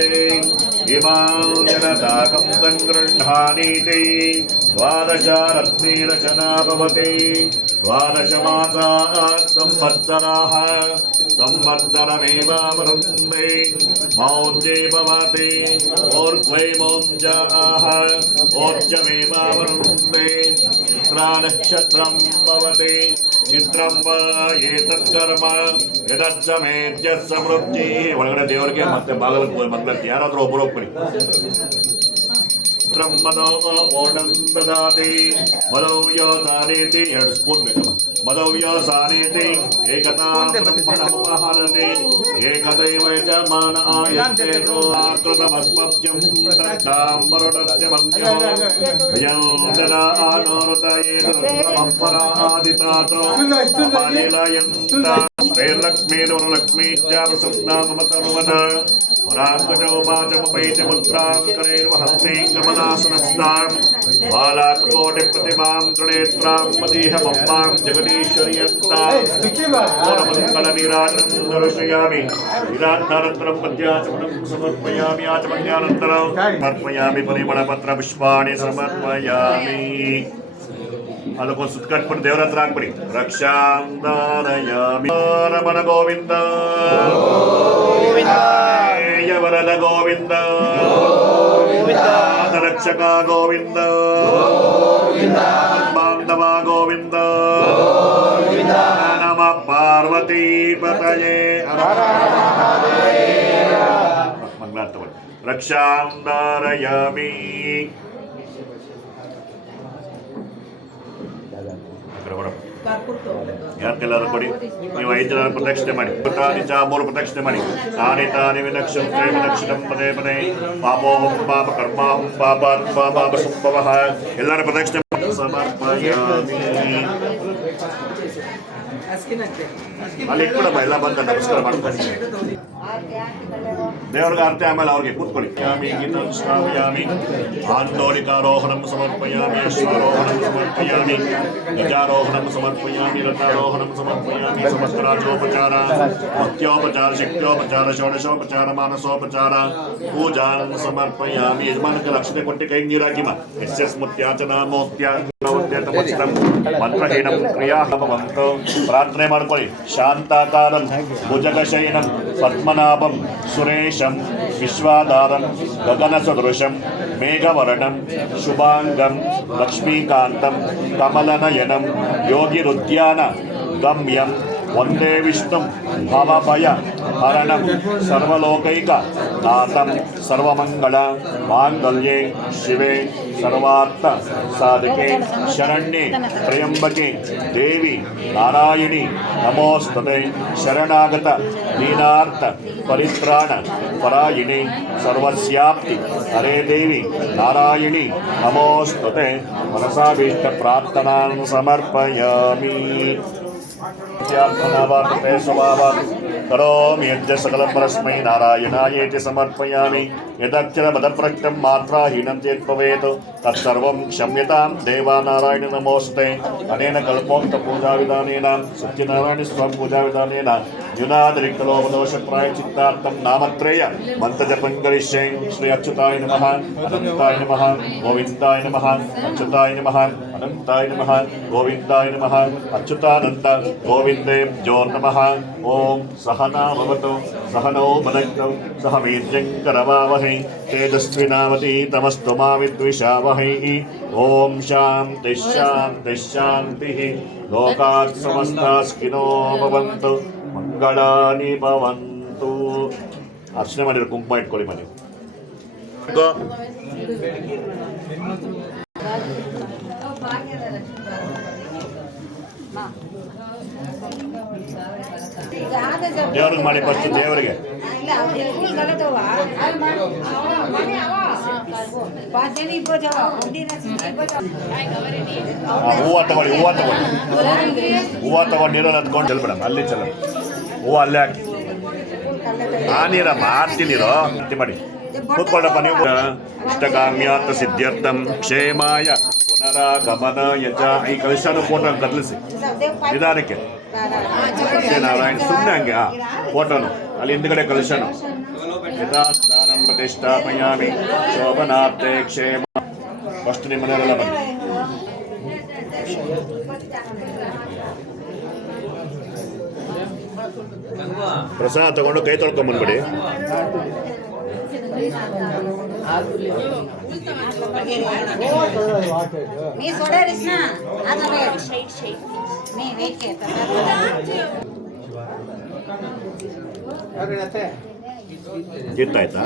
ಇಮಾಂ ಸಂಗೃಹಾನೀತಿ ದ್ವಾದಶ ರತ್ನೇರಚನಾ ಭವತಿ. ದ್ವಾದಶ ಮಾಸಾತ್ ಸಂವತ್ಸರಾಃ ಸಂವತ್ಸರಮೇವಾವರುಂಧೆ ಮೌಂಜೇ ಭವತಿ. ಓರ್ಧ್ವೈ ಮೌಂಜಾಃ ಓರ್ಜಮೇವಾವರುಂಧೆ. ಚಿತ್ರಾ ನಕ್ಷತ್ರಂ ಭವತಿ. ಚಿತ್ರಂ ವಾ ಏತತ್ಕರ್ಮ ಯದಚ್ಚಮೇತ್ಯ ಸಮೃದ್ಧಿ. ಒಳಗಡೆ ದೇವರಿಗೆ ಮತ್ತೆ ಬಾಗಲಕ್ಕೆ ಮಂಗಳಕ್ಕೆ ಯಾರಾದರೂ ಒಬ್ಬರು ಹೋಗ್ಬಿಡಿ. ಮದೋ ಓಣಂ ದದಾತಿ ಮದವ್ಯೋ ಸಾನೇತಿ. 2 ಸ್ಪೂನ್ ಬೇಕಮ್ಮ. ಮದವ್ಯೋ ಸಾನೇತಿ ಏಕತಾ ಬ್ರಹ್ಮಣಮಹಾರತಿ ಏಕದೈವ ಯಜಮಾನ ಆಯತ್ತೇತೋ ಆಕೃತಮಸ್ಮಭ್ಯಂ ಶ್ರದ್ಧಾಂಬರುಡತ್ಯ ಮಂತ್ಯೋ ಭಯಂ ಜನ ಆನೋರತ ಏಕಪರಾದಿತಾತೋ ಅಪಾಲೀಲಯಂತ ಶ್ರೇರ್ಲಕ್ಷ್ಮೀರ್ವರಲಕ್ಷ್ಮೀ ಚಾಪಸಪ್ನಾಮತನುವನ ವರಾಂಕಚೌಪಾಚಮಪೈತಿ ಮುದ್ರಾಂಕರೇರ್ವಹಂತಿ ಗಮನಾಸನಸ್ತಾಂ ಬಾಲಾಕೋಟಿಪ್ರತಿಮಾಂ ತ್ರಿನೇತ್ರಾಂ ಮದೀಹಮಮ್ಮಾಂ ಜಗದೀಶ್ವರ್ಯಂತಾಂ ಓರಮಂಗಳ ನೀರಾಜನಂ ದರ್ಶಯಾಮಿ. ನೀರಾಜನಾನಂತರಂ ಮಧ್ಯಾಚಮನಂ ಸಮರ್ಪಯಾಮಿ. ಆಚಮನ್ಯಾನಂತರಂ ಸಮರ್ಪಯಾಮಿ. ಪರಿಮಳಪತ್ರ ಪುಷ್ಪಾಣಿ ಸಮರ್ಪಯಾಮಿ. ಅದಕ್ಕೊಂದು ಸುತ್ತ ಕಟ್ಬಿಟ್ಟು ದೇವರ ಹತ್ರ ಹಾಕ್ಬಿಡಿ. ರಕ್ಷಾಂ ದಾರಯಾಮಿ. ರಮಣ ಗೋವಿಂದ ವರದ ಗೋವಿಂದ ರಕ್ಷಕ ಗೋವಿಂದ ಬಾಂಧವ ಗೋವಿಂದ ನಮ ಪಾರ್ವತಿ ಪತಯೇ. ಮಂಗಳಾರ್ಥ. ರಕ್ಷಾಂ ದಾರಯಾಮಿ. ಯಾಕೆಲ್ಲರೂ ಕೊಡಿ. ನೀವು 5 ಜನ ಪ್ರದಕ್ಷಿಣೆ ಮಾಡಿ. ತಾನಿ ಚ 3 ಪ್ರದಕ್ಷಿಣೆ ಮಾಡಿ. ತಾನಿ ತಾನಿ ವಿನಕ್ಷಂತೆ ವಿನಕ್ಷಿತಂ ಪದೇ ಪದೇ ಪಾಪೋಹಂ ಪಾಪ ಕರ್ಮಾಹಂ ಪಾಪಾತ್ ಪಾಪ ಸಂಭವಃ. ಎಲ್ಲರ ಪ್ರದಕ್ಷಿಣೆ ಸಮರ್ಪಯಾಮಿ. ಅಲ್ಲಿ ಕೂಡ ಎಲ್ಲ ಬಂದ ನಮಸ್ಕಾರ ಮಾಡ್ಕೊಂಡು ದೇವ್ರಿಗೆ ಆರ್ತಿ ಆಮೇಲೆ ಅವ್ರಿಗೆ ಕೂತ್ಕೊಳ್ಳಿ. ಶ್ರಾವಯಾಮಿ ಆಂದೋಲಿಕಾರೋಹಣಂ ಸಮರ್ಪಯಾಮಿ, ಅಶ್ವಾರೋಹಣಂ ಸಮರ್ಪಯಾಮಿ, ಗಜಾರೋಹಣಂ ಸಮರ್ಪಯಾಮಿ, ರಥಾರೋಹಣಂ ಸಮರ್ಪಯಾಮಿ. ಸಮಸ್ತರಾಜೋಪಚಾರ, ಭಕ್ತ್ಯೋಪಚಾರ, ಶಕ್ತ್ಯೋಪಚಾರ, ಷೋಡಶೋಪಚಾರ, ಮಾನಸೋಪಚಾರ ಪೂಜಾನ್ ಸಮರ್ಪಯಾಮಿ. ಯಜಮಾನಕ್ಕೆ ಲಕ್ಷಣೆ ಕೊಟ್ಟು ಕೈ ನೀರಾಕಿಮ. ಯಸ್ಯ ಸ್ಮೃತ್ಯಾಚನ ಮೋಕ್ತ್ಯ ಮಂತ್ರಹೀನಂ ಕ್ರಿಯಾಹವಂತು. ಪ್ರಾರ್ಥನೆ ಮಾಡ್ಕೊಳ್ಳಿ. ಶಾಂತಾಕಾರಂ ಭುಜಗಶಯನಂ ಪದ್ಮನಾಭಂ ಸುರೇಶಂ ವಿಶ್ವಾಧಾರಂ ಗಗನಸದೃಶಂ ಮೇಘವರ್ಣಂ ಶುಭಾಂಗಂ ಲಕ್ಷ್ಮೀಕಾಂತಂ ಕಮಲನಯನಂ ಯೋಗಿರುದ್ಯಾನ ಗಮ್ಯಂ ವಂದೇ ವಿಷ್ಣುಂ ಭವಭಯ ಹರಣಂ ಸರ್ವಲೋಕೈಕ ನಾಥಂ ಸರ್ವಮಂಗಳ ಮಾಂಗಲ್ಯೆ ಶಿವೆ ಸರ್ವಾರ್ಥ ಸಾಧಕೆ ಶರಣ್ಯೆ ತ್ರಯಂಬಕೆ ದೇವಿ ನಾರಾಯಣಿ ನಮೋಸ್ತುತೆ. ಶರಣಾಗತ ದೀನಾರ್ಥ ಪರಿತ್ರಾಣ ಪರಾಯಣಿ ಸರ್ವಸ್ಯಾಪ್ತಿ ಹರೇ ದೇವಿ ನಾರಾಯಣಿ ನಮೋಸ್ತುತೆ. ಮನಸಾಭೀಷ್ಟ ಪ್ರಾರ್ಥನಾಂ ಸಮರ್ಪಯಾಮಿ. करोमि यज्ञ सकलं परस्मै नारायणायेति समर्पयामि. यदक्षरमदप्रत्यं मात्राहीनं चेत् भवेत् तत्सर्वं क्षम्यतां देवा नारायण नमोऽस्तुते. अनेन कल्पोक्तपूजाविधानेन सत्यनारायणस्वामी पूजाविधानेन न्यूनातिरिक्तलोपदोषप्रायश्चित्तार्थं नामत्रय मन्त्रजपं करिष्ये. श्री अच्युताय नमः, अनन्ताय नमः, गोविन्दाय नमः, अच्युताय नमः, अनन्ताय नमः, गोविन्दाय नमः, अच्युतानन्त गोविन्देभ्यो नमः. ओम सहना भवतु सहनौ भुनक्तु सह वीर्यं करवावहै तेजस्विनावतीतमस्तु मा विद्विषावहै. ओम शान्ति शान्ति शान्तिः. लोकात् समस्ताः सुखिनो भवन्तु ಮಂಗಳಾನಿ ಭವಂತು. ಅರ್ಚನೆ ಮಾಡಿರೋ ಕುಂಕುಮ ಇಟ್ಕೊಳ್ಳಿ ಮನೆ. ದೇವ್ರಿಗೆ ಮಾಡಿ ಫಸ್ಟ್ ದೇವರಿಗೆ. ಹೂವು ತಗೊಳ್ಳಿ, ಹೂವು ತಗೊಂಡು ನೀರಲ್ಲಿ ಹತ್ಕೊಂಡು ಚೆಲ್ಬೇಡ. ಅಲ್ಲಿ ಚೆಲ್ಲ ಹೂವು ಅಲ್ಲೇ ಹಾಕಿ. ಆ ನೀರ ಮಾರ್ತಿ ನೀರು ಮಾಡಿ ಕೂತ್ಕೊಂಡಪ್ಪ ನೀವು. ಇಷ್ಟಕಾಮ್ಯಾರ್ಥ ಸಿದ್ಧ್ಯರ್ಥಂ ಕ್ಷೇಮಾಯ ಪುನರಾಗಮನಾಯ ಚ. ಈ ಕಲಶಾನು ಫೋಟೋ ಕದಲಿಸಿ ನಿಧಾನಕ್ಕೆ. ನಾರಾಯಣ ಸುಮ್ಮನೆ ಹಂಗೆ ಫೋಟೋನು ಅಲ್ಲಿ ಹಿಂದ್ಗಡೆ ಕಲಶಾನು. ಯಥಾಸ್ಥಾನಂ ಪ್ರತಿಷ್ಠಾಪಯಾಮಿ ಶೋಭನಾರ್ಥೆ ಕ್ಷೇಮ. ಫಸ್ಟ್ ನಿಮ್ಮ ಮನೆಯವರೆಲ್ಲ ಬನ್ನಿ. ಪ್ರಸಾದ ತಗೊಂಡು ಕೈ ತೊಳ್ಕೊಂಬಂದ್ಬಿಡಿ. ಗಿತ್ತಾಯ್ತಾ?